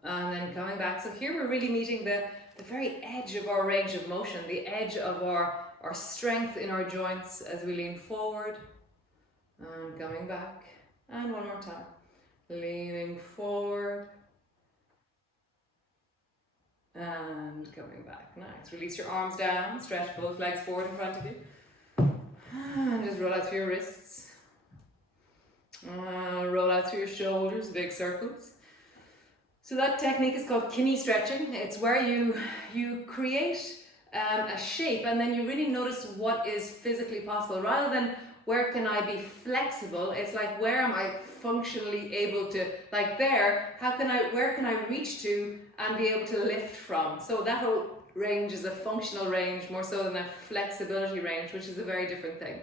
and then coming back. So here we're really meeting the very edge of our range of motion, the edge of our strength in our joints as we lean forward, and coming back, and one more time. Leaning forward, and coming back. Nice. Release your arms down, stretch both legs forward in front of you, and just roll out through your wrists. Roll out through your shoulders, big circles. So that technique is called kidney stretching. It's where you create a shape, and then you really notice what is physically possible. Rather than where can I be flexible, it's like where am I functionally able to, like there, where can I reach to and be able to lift from. So that whole range is a functional range more so than a flexibility range, which is a very different thing.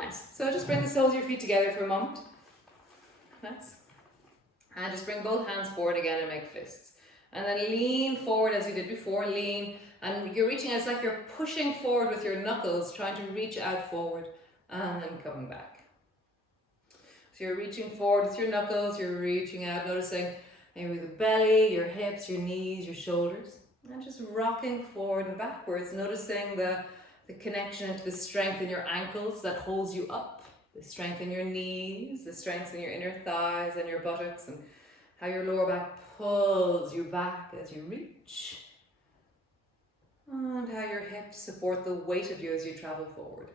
Nice. So just bring the soles of your feet together for a moment. Nice. And just bring both hands forward again and make fists. And then lean forward as you did before. Lean. And you're reaching, it's like you're pushing forward with your knuckles, trying to reach out forward. And then coming back. So you're reaching forward with your knuckles, you're reaching out, noticing maybe the belly, your hips, your knees, your shoulders. And just rocking forward and backwards, noticing the connection to the strength in your ankles that holds you up, the strength in your knees, the strength in your inner thighs and your buttocks, and how your lower back pulls you back as you reach, and how your hips support the weight of you as you travel forward.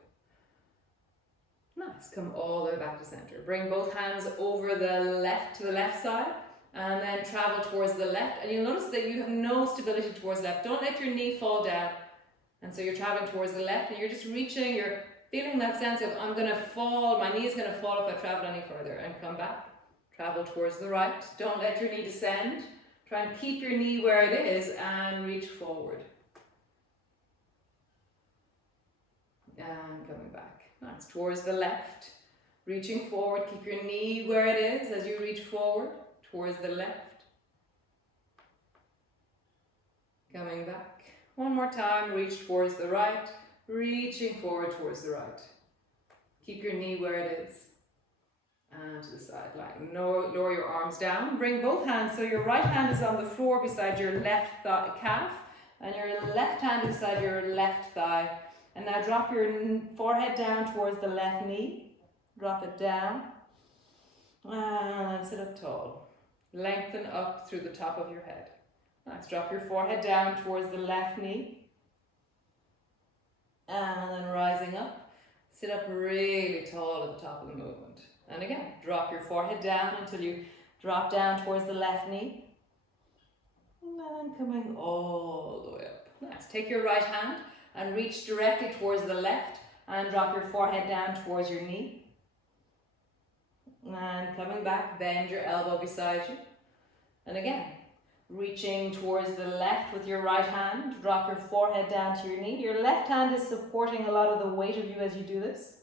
Nice. Come all the way back to center. Bring both hands over the left side, and then travel towards the left, and you'll notice that you have no stability towards left. Don't let your knee fall down. And so you're traveling towards the left, and you're just reaching, you're feeling that sense of I'm going to fall, my knee is going to fall if I travel any further, and come back. Travel towards the right. Don't let your knee descend. Try and keep your knee where it is and reach forward. And coming back. Nice. Towards the left. Reaching forward. Keep your knee where it is as you reach forward. Towards the left. Coming back. One more time, reach towards the right, reaching forward towards the right. Keep your knee where it is. And to the side, like lower your arms down. Bring both hands, so your right hand is on the floor beside your left calf, and your left hand beside your left thigh. And now drop your forehead down towards the left knee. Drop it down. And sit up tall. Lengthen up through the top of your head. Nice. Drop your forehead down towards the left knee. And then rising up. Sit up really tall at the top of the movement. And again, drop your forehead down until you drop down towards the left knee. And then coming all the way up. Nice. Take your right hand and reach directly towards the left. And drop your forehead down towards your knee. And coming back, bend your elbow beside you. And again, reaching towards the left with your right hand, drop your forehead down to your knee. Your left hand is supporting a lot of the weight of you as you do this.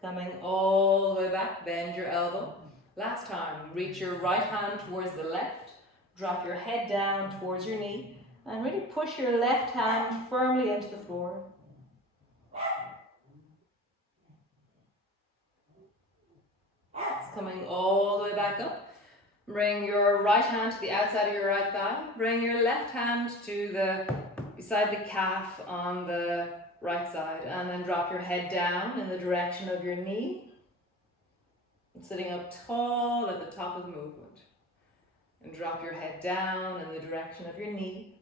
Coming all the way back, bend your elbow. Last time, reach your right hand towards the left, drop your head down towards your knee, and really push your left hand firmly into the floor. It's coming all the way back up. Bring your right hand to the outside of your right thigh. Bring your left hand to beside the calf on the right side, and then drop your head down in the direction of your knee. Sitting up tall at the top of the movement. And drop your head down in the direction of your knee.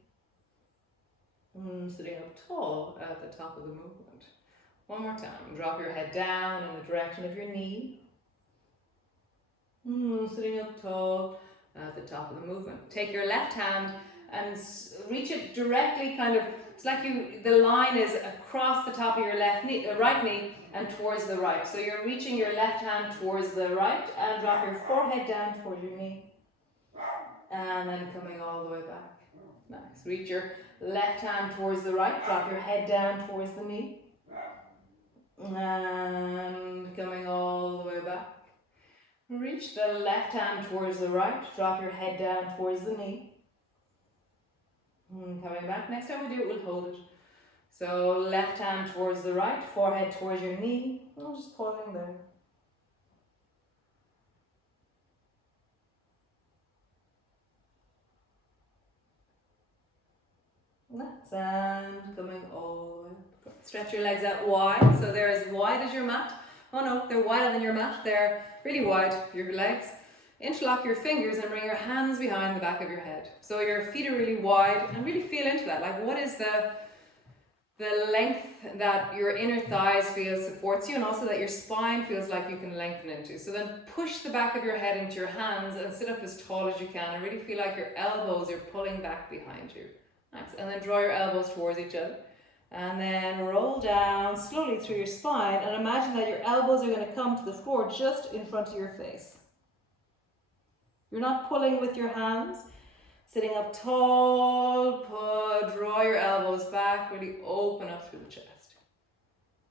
Sitting up tall at the top of the movement. One more time. Drop your head down in the direction of your knee. Sitting up tall at the top of the movement. Take your left hand and reach it directly, kind of, it's like the line is across the top of your right knee and towards the right. So you're reaching your left hand towards the right and drop your forehead down towards your knee. And then coming all the way back. Nice. Reach your left hand towards the right, drop your head down towards the knee. And coming all the way back. Reach the left hand towards the right, drop your head down towards the knee. Coming back. Next time we do it, we'll hold it. So left hand towards the right, forehead towards your knee. Oh, just pausing there. Nice. And coming all the way. Stretch your legs out wide. So they're as wide as your mat. Oh no, they're wider than your mat. They're really wide, your legs. Interlock your fingers and bring your hands behind the back of your head. So your feet are really wide and really feel into that. Like, what is the length that your inner thighs feel supports you, and also that your spine feels like you can lengthen into. So then push the back of your head into your hands and sit up as tall as you can and really feel like your elbows are pulling back behind you. Nice. And then draw your elbows towards each other. And then roll down slowly through your spine and imagine that your elbows are going to come to the floor just in front of your face. You're not pulling with your hands. Sitting up tall, draw your elbows back, really open up through the chest.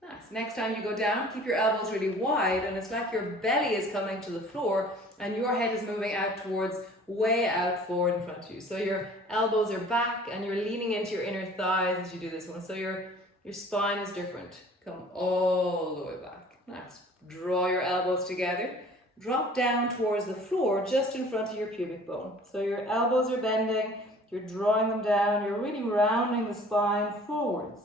Nice. Next time you go down, keep your elbows really wide, and it's like your belly is coming to the floor and your head is moving out towards, way out forward in front of you. So your elbows are back and you're leaning into your inner thighs as you do this one. So your spine is different. Come all the way back. Nice. Draw your elbows together. Drop down towards the floor just in front of your pubic bone. So your elbows are bending, you're drawing them down, you're really rounding the spine forwards.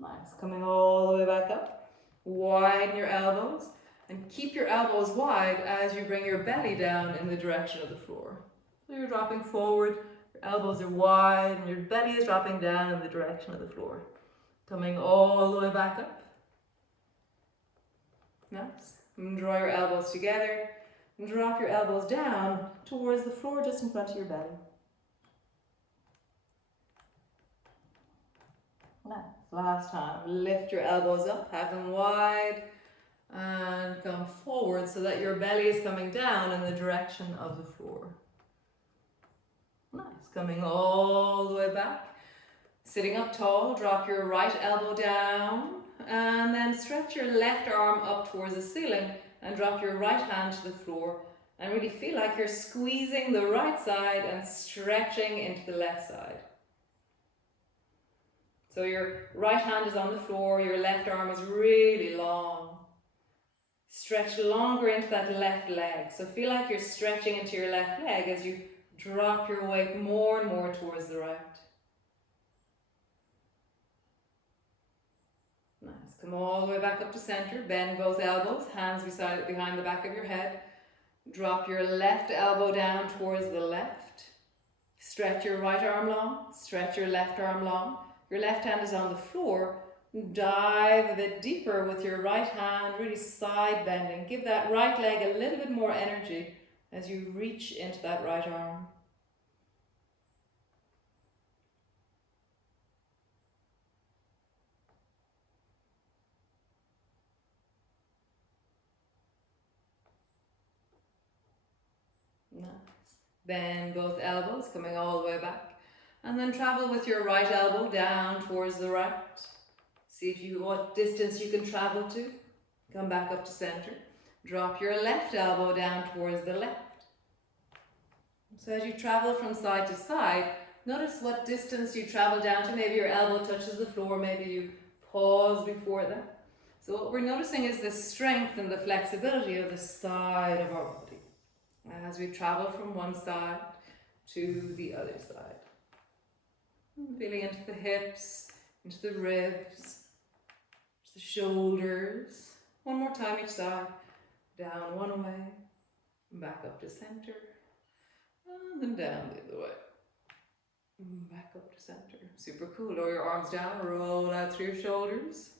Nice. Coming all the way back up. Widen your elbows and keep your elbows wide as you bring your belly down in the direction of the floor. So you're dropping forward, your elbows are wide, and your belly is dropping down in the direction of the floor. Coming all the way back up. Nice. And draw your elbows together and drop your elbows down towards the floor just in front of your belly. Nice. Last time. Lift your elbows up, have them wide, and come forward so that your belly is coming down in the direction of the floor. Nice. Coming all the way back. Sitting up tall, drop your right elbow down. And then stretch your left arm up towards the ceiling and drop your right hand to the floor and really feel like you're squeezing the right side and stretching into the left side. So your right hand is on the floor, your left arm is really long. Stretch longer into that left leg. So feel like you're stretching into your left leg as you drop your weight more and more towards the right. Nice. Come all the way back up to center. Bend both elbows, hands behind the back of your head. Drop your left elbow down towards the left. Stretch your right arm long. Stretch your left arm long. Your left hand is on the floor. Dive a bit deeper with your right hand, really side bending. Give that right leg a little bit more energy as you reach into that right arm. Nice. Bend both elbows, coming all the way back. And then travel with your right elbow down towards the right. See what distance you can travel to. Come back up to center. Drop your left elbow down towards the left. So as you travel from side to side, notice what distance you travel down to. Maybe your elbow touches the floor, maybe you pause before that. So what we're noticing is the strength and the flexibility of the side of our body as we travel from one side to the other side. Feeling into the hips, into the ribs, the shoulders. One more time each side. Down one way, back up to center, and then down the other way. Back up to center. Super cool. Lower your arms down, roll out through your shoulders.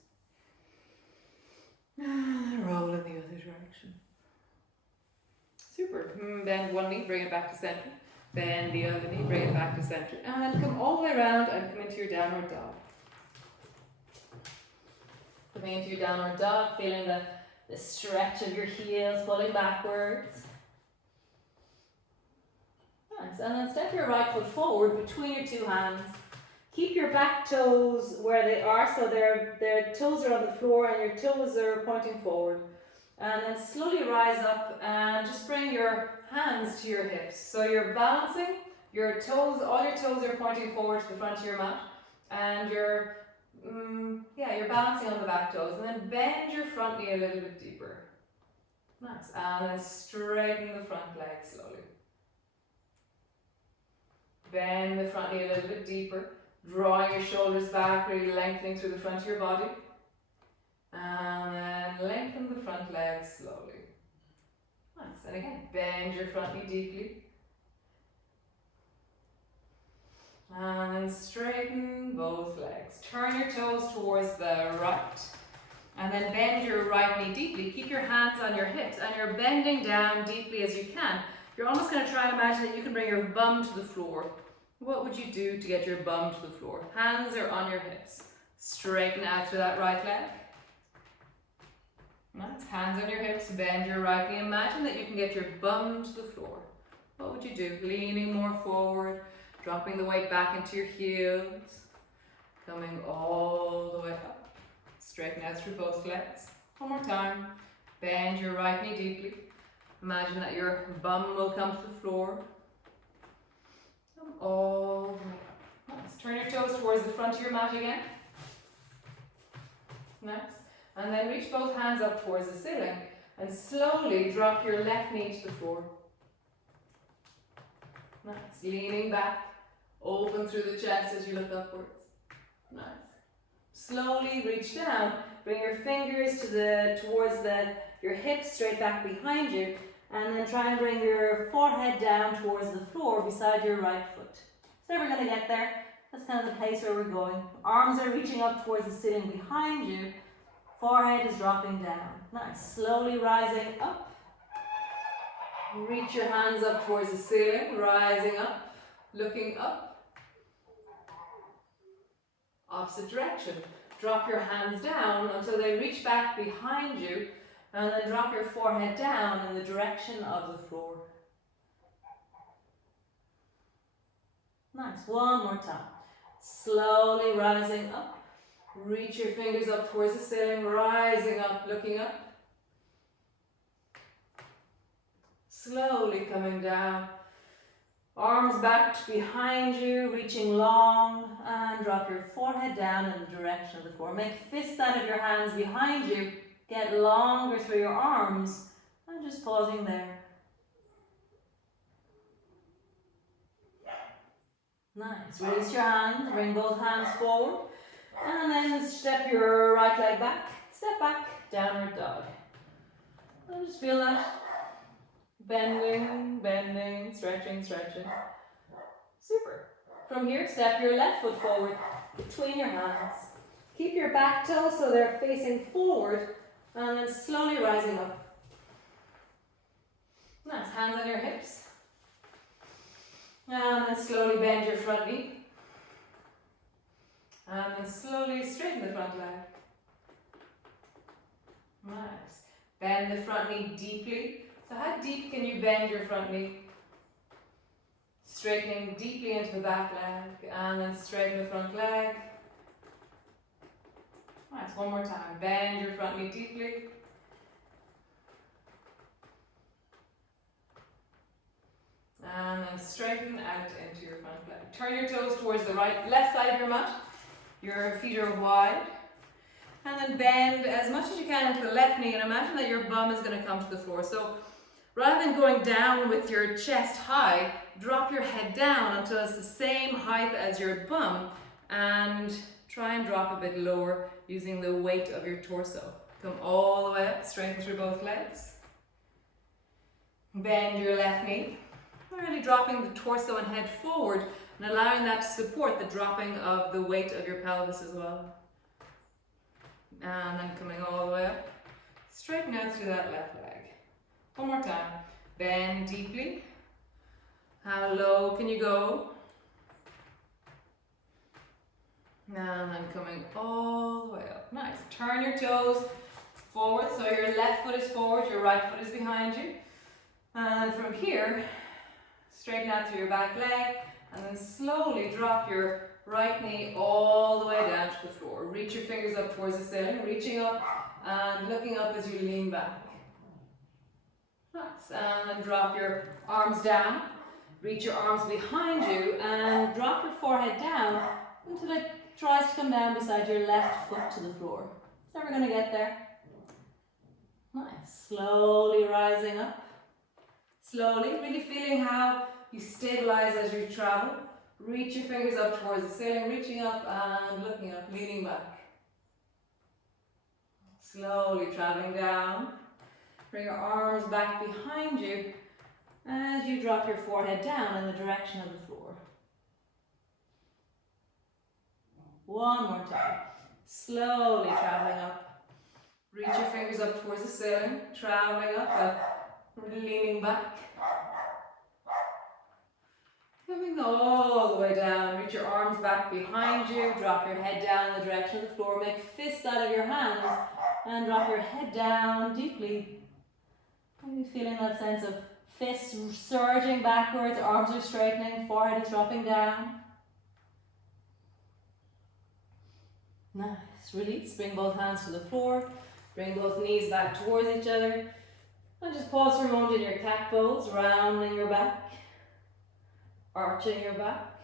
And roll in the other direction. Super. Bend one knee, bring it back to center. Bend the other knee, bring it back to center. And come all the way around and come into your downward dog. Coming into your downward dog, feeling the stretch of your heels, pulling backwards. Nice. And then step your right foot forward between your two hands. Keep your back toes where they are, so their toes are on the floor and your toes are pointing forward. And then slowly rise up and just bring your hands to your hips. So you're balancing, your toes, all your toes are pointing forward to the front of your mat. And you're balancing on the back toes. And then bend your front knee a little bit deeper. Nice. And then straighten the front leg slowly. Bend the front knee a little bit deeper. Drawing your shoulders back, really lengthening through the front of your body. And then lengthen the front leg slowly. Nice. And again, bend your front knee deeply. And then straighten both legs. Turn your toes towards the right. And then bend your right knee deeply. Keep your hands on your hips and you're bending down deeply as you can. You're almost going to try and imagine that you can bring your bum to the floor. What would you do to get your bum to the floor? Hands are on your hips. Straighten out through that right leg. Nice. Hands on your hips, bend your right knee. Imagine that you can get your bum to the floor. What would you do? Leaning more forward, dropping the weight back into your heels, coming all the way up. Straighten out through both legs. One more time. Bend your right knee deeply. Imagine that your bum will come to the floor. Come all the way up. Nice. Turn your toes towards the front of your mat again. Nice. And then reach both hands up towards the ceiling and slowly drop your left knee to the floor. Nice. Leaning back, open through the chest as you look upwards. Nice. Slowly reach down, bring your fingers towards your hips straight back behind you, and then try and bring your forehead down towards the floor beside your right foot. So we're going to get there. That's kind of the place where we're going. Arms are reaching up towards the ceiling behind you. Forehead is dropping down. Nice. Slowly rising up. Reach your hands up towards the ceiling, rising up, looking up. Opposite direction. Drop your hands down until they reach back behind you, and then drop your forehead down in the direction of the floor. Nice. One more time. Slowly rising up. Reach your fingers up towards the ceiling, rising up, looking up. Slowly coming down. Arms back behind you, reaching long, and drop your forehead down in the direction of the floor. Make fists out of your hands behind you. Get longer through your arms, and just pausing there. Nice. Release your hands, bring both hands forward, and then step your right leg back. Step back, downward dog. And just feel that. Bending, bending, stretching, stretching. Super. From here, step your left foot forward between your hands. Keep your back toes so they're facing forward, and then slowly rising up. Nice. Hands on your hips. And then slowly bend your front knee. And then slowly straighten the front leg. Nice. Bend the front knee deeply. So how deep can you bend your front knee? Straightening deeply into the back leg, and then straighten the front leg. Nice. One more time. Bend your front knee deeply. And then straighten out into your front leg. Turn your toes towards the left side of your mat. Your feet are wide. And then bend as much as you can into the left knee, and imagine that your bum is going to come to the floor. So rather than going down with your chest high, drop your head down until it's the same height as your bum, and try and drop a bit lower using the weight of your torso. Come all the way up, straighten through both legs. Bend your left knee. Really dropping the torso and head forward and allowing that to support the dropping of the weight of your pelvis as well. And then coming all the way up. Straighten out through that left leg. One more time. Bend deeply. How low can you go? And then coming all the way up. Nice. Turn your toes forward, so your left foot is forward, your right foot is behind you. And from here, straighten out through your back leg, and then slowly drop your right knee all the way down to the floor. Reach your fingers up towards the ceiling, reaching up and looking up as you lean back. Nice. And then drop your arms down. Reach your arms behind you and drop your forehead down until it tries to come down beside your left foot to the floor. It's never going to get there. Nice. Slowly rising up. Slowly, really feeling how you stabilize as you travel. Reach your fingers up towards the ceiling, reaching up and looking up, leaning back. Slowly traveling down. Bring your arms back behind you as you drop your forehead down in the direction of the floor. One more time. Slowly traveling up. Reach your fingers up towards the ceiling, traveling up and leaning back. Coming all the way down. Reach your arms back behind you. Drop your head down in the direction of the floor. Make fists out of your hands and drop your head down deeply. Maybe feeling that sense of fists surging backwards, arms are straightening, forehead is dropping down. Nice. Release. Bring both hands to the floor. Bring both knees back towards each other. And just pause for a moment in your cat pose, rounding your back, arching your back,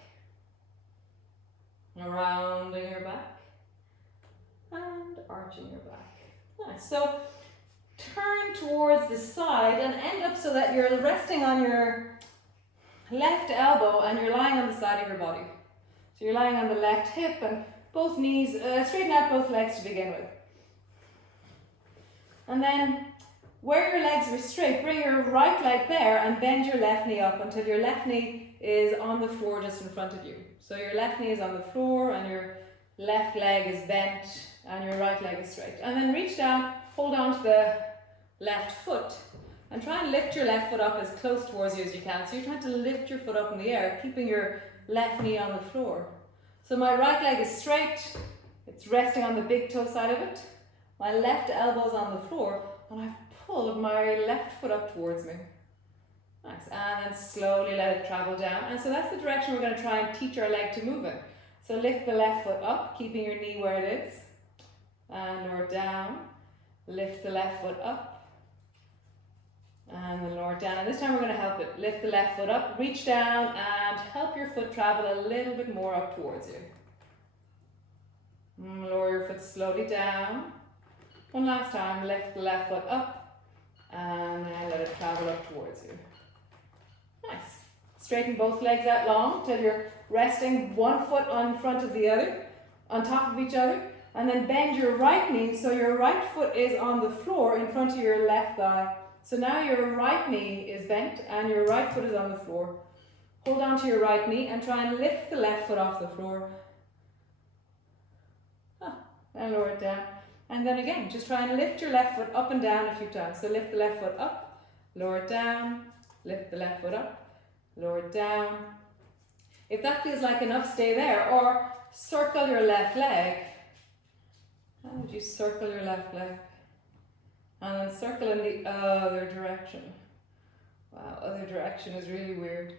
rounding your back, and arching your back. Nice. So turn towards the side and end up so that you're resting on your left elbow and you're lying on the side of your body. So you're lying on the left hip and both knees, straighten out both legs to begin with. And then where your legs were straight, bring your right leg there and bend your left knee up until your left knee is on the floor just in front of you. So your left knee is on the floor and your left leg is bent and your right leg is straight. And then reach down, hold on to the left foot and try and lift your left foot up as close towards you as you can. So you're trying to lift your foot up in the air, keeping your left knee on the floor. So my right leg is straight, it's resting on the big toe side of it. My left elbow's on the floor and I've pulled my left foot up towards me. Nice. And then slowly let it travel down. And so that's the direction we're going to try and teach our leg to move in. So lift the left foot up, keeping your knee where it is. And lower down. Lift the left foot up. And then lower down. And this time we're going to help it. Lift the left foot up, reach down, and help your foot travel a little bit more up towards you. Lower your foot slowly down. One last time, lift the left foot up, and then let it travel up towards you. Nice. Straighten both legs out long till you're resting one foot on front of the other, on top of each other, and then bend your right knee so your right foot is on the floor in front of your left thigh. So now your right knee is bent and your right foot is on the floor. Hold on to your right knee and try and lift the left foot off the floor. And lower it down. And then again, just try and lift your left foot up and down a few times. So lift the left foot up, lower it down, lift the left foot up, lower it down. If that feels like enough, stay there. Or circle your left leg. How would you circle your left leg? And then circle in the other direction. Wow, other direction is really weird.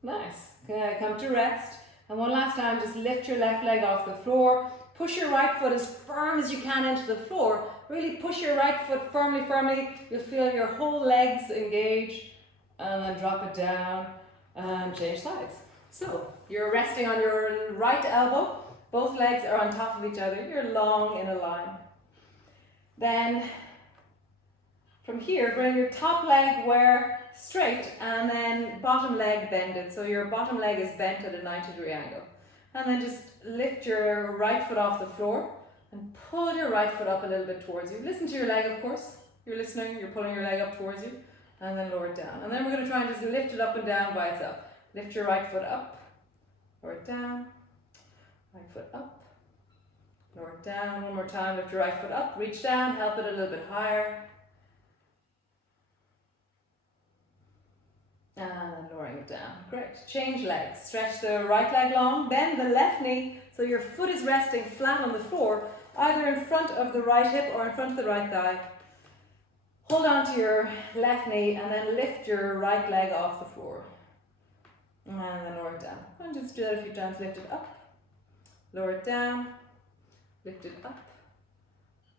Nice. Okay, come to rest. And one last time, just lift your left leg off the floor. Push your right foot as firm as you can into the floor. Really push your right foot firmly, firmly. You'll feel your whole legs engage. And then drop it down and change sides. So, you're resting on your right elbow. Both legs are on top of each other. You're long in a line. Then, from here, bring your top leg where straight and then bottom leg bended. So your bottom leg is bent at a 90-degree angle. And then just lift your right foot off the floor. and pull your right foot up a little bit towards you. Listen to your leg, of course. You're listening, you're pulling your leg up towards you, and then lower it down. And then we're going to try and just lift it up and down by itself. Lift your right foot up, lower it down, right foot up, lower it down. One more time, lift your right foot up, reach down, help it a little bit higher. And then lowering it down. Great. Change legs. Stretch the right leg long, bend the left knee so your foot is resting flat on the floor, either in front of the right hip or in front of the right thigh. Hold on to your left knee and then lift your right leg off the floor. And then lower it down. And just do that a few times. Lift it up, lower it down, lift it up,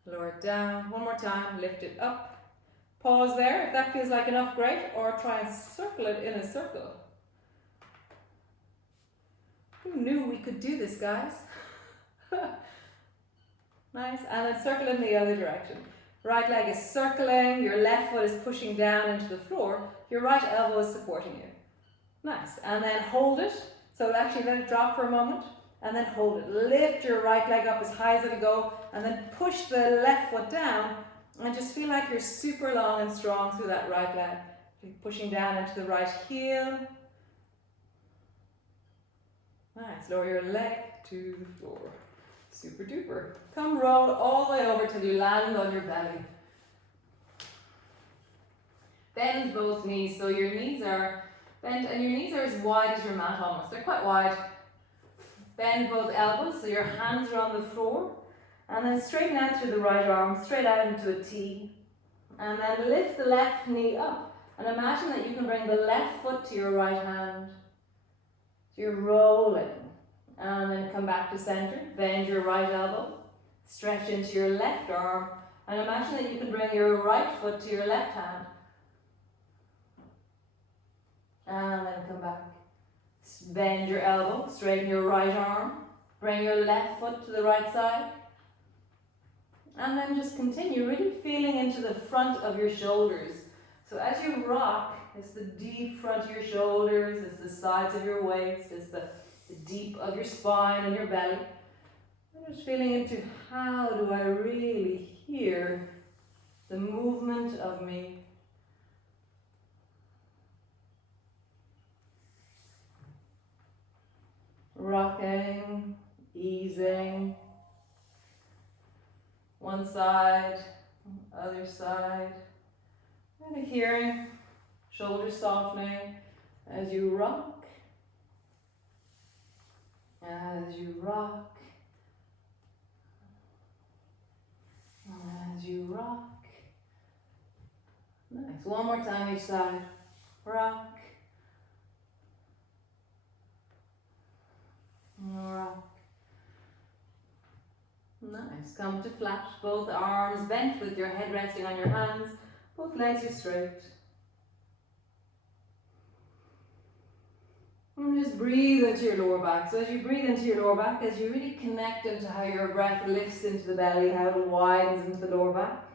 lower it down. One more time, lift it up. Pause there, if that feels like enough, great, or try and circle it in a circle. Who knew we could do this, guys? Nice, and then circle in the other direction. Right leg is circling, your left foot is pushing down into the floor, your right elbow is supporting you. Nice, and then hold it, so actually let it drop for a moment, and then hold it. Lift your right leg up as high as it'll go, and then push the left foot down, and just feel like you're super long and strong through that right leg. Pushing down into the right heel. Nice, lower your leg to the floor. Super duper. Come roll all the way over till you land on your belly. Bend both knees, so your knees are bent and your knees are as wide as your mat almost. They're quite wide. Bend both elbows, so your hands are on the floor. And then straighten out through the right arm, straight out into a T. And then lift the left knee up. And imagine that you can bring the left foot to your right hand. So you're rolling. And then come back to center. Bend your right elbow. Stretch into your left arm. And imagine that you can bring your right foot to your left hand. And then come back. Bend your elbow. Straighten your right arm. Bring your left foot to the right side. And then just continue really feeling into the front of your shoulders. So as you rock, it's the deep front of your shoulders, it's the sides of your waist, it's the deep of your spine and your belly. I'm just feeling into how do I really hear the movement of me. Rocking, easing. One side, other side. Kind of hearing shoulders softening as you rock. As you rock. As you rock. Nice. One more time each side. Rock. Rock. Nice. Come to flat. Both arms bent with your head resting on your hands. Both legs are straight. And just breathe into your lower back. So as you breathe into your lower back, as you really connect into how your breath lifts into the belly, how it widens into the lower back.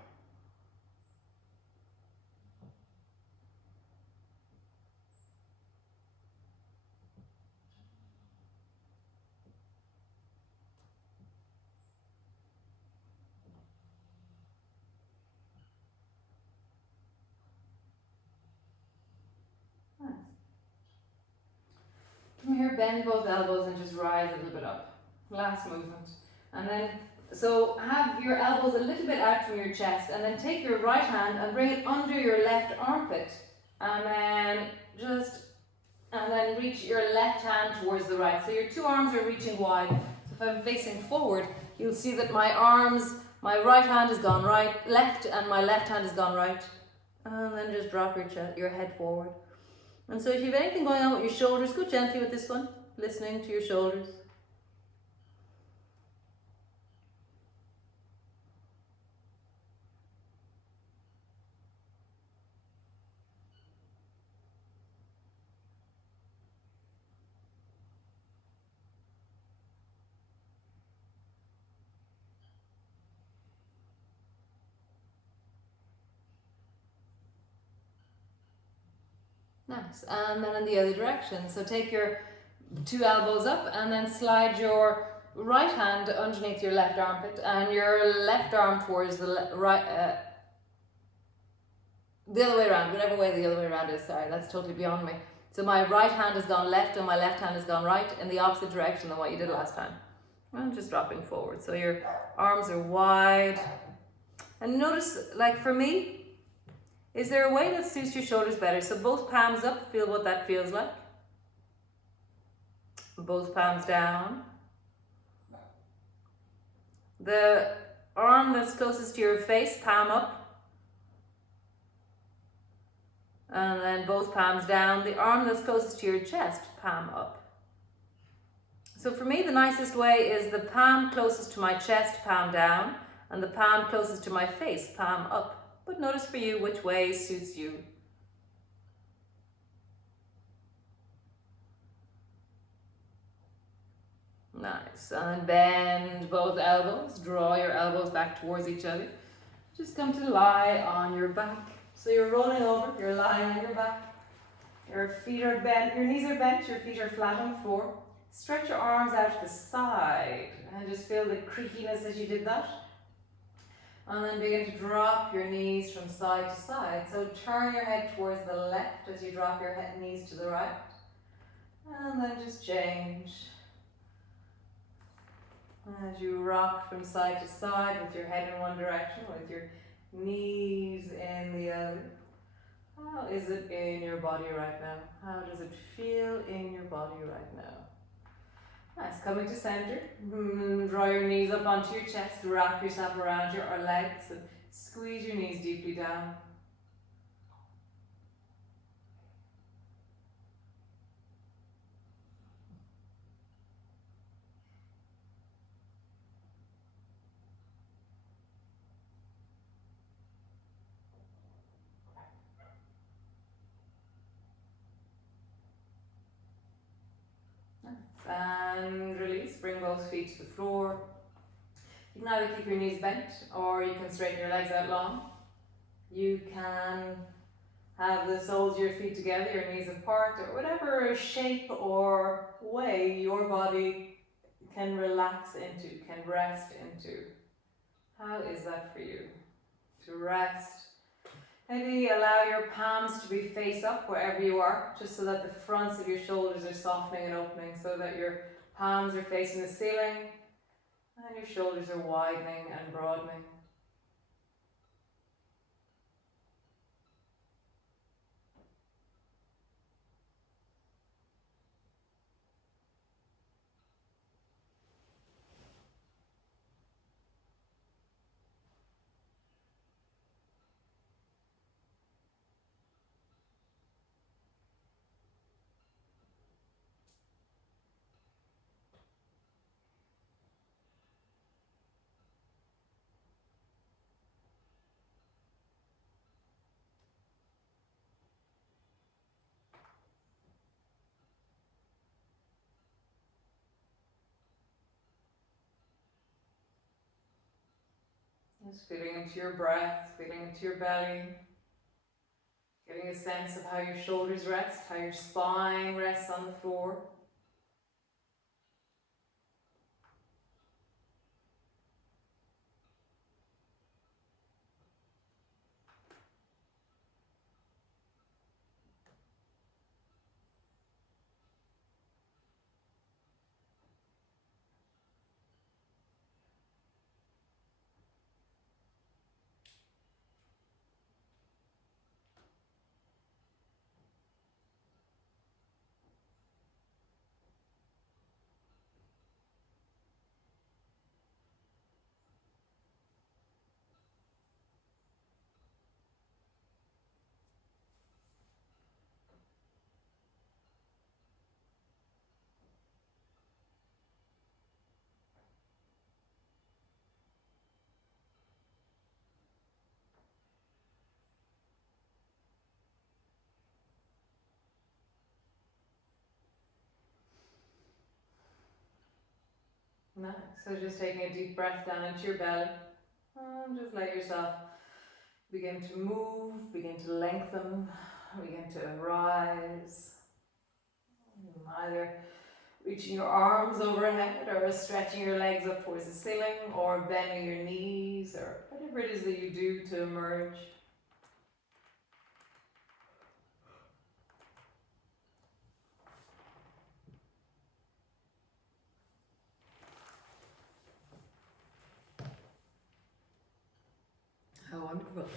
From here, bend both elbows and just rise a little bit up. Last movement. And then, so have your elbows a little bit out from your chest, and then take your right hand and bring it under your left armpit. And then reach your left hand towards the right. So your two arms are reaching wide. So if I'm facing forward, you'll see that my right hand has gone left, and my left hand has gone right. And then just drop your head forward. And so if you have anything going on with your shoulders, go gently with this one, listening to your shoulders. Nice. And then in the other direction. So take your two elbows up and then slide your right hand underneath your left armpit and your left arm towards the right, the other way around, whatever way the other way around is, sorry, that's totally beyond me. So my right hand has gone left and my left hand has gone right in the opposite direction than what you did last time. I'm just dropping forward. So your arms are wide. And notice, like for me, is there a way that suits your shoulders better? So both palms up, feel what that feels like. Both palms down. The arm that's closest to your face, palm up. And then both palms down. The arm that's closest to your chest, palm up. So for me, the nicest way is the palm closest to my chest, palm down, and the palm closest to my face, palm up. But notice for you which way suits you. Nice. And bend both elbows. Draw your elbows back towards each other. Just come to lie on your back. So you're rolling over, you're lying on your back. Your feet are bent, your knees are bent, your feet are flat on the floor. Stretch your arms out to the side and just feel the creakiness as you did that. And then begin to drop your knees from side to side. So turn your head towards the left as you drop your knees to the right. And then just change. As you rock from side to side with your head in one direction, with your knees in the other. How is it in your body right now? How does it feel in your body right now? Nice, coming to center. Draw your knees up onto your chest, wrap yourself around your legs and squeeze your knees deeply down. And release, bring both feet to the floor. You can either keep your knees bent or you can straighten your legs out long. You can have the soles of your feet together, your knees apart, or whatever shape or way your body can relax into, can rest into. How is that for you? To rest. Maybe allow your palms to be face up wherever you are, just so that the fronts of your shoulders are softening and opening, so that your palms are facing the ceiling and your shoulders are widening and broadening. Just feeling into your breath, feeling into your belly, getting a sense of how your shoulders rest, how your spine rests on the floor. Nice. So just taking a deep breath down into your belly and just let yourself begin to move, begin to lengthen, begin to rise. Either Reaching your arms overhead or stretching your legs up towards the ceiling or bending your knees or whatever it is that you do to emerge. How wonderful.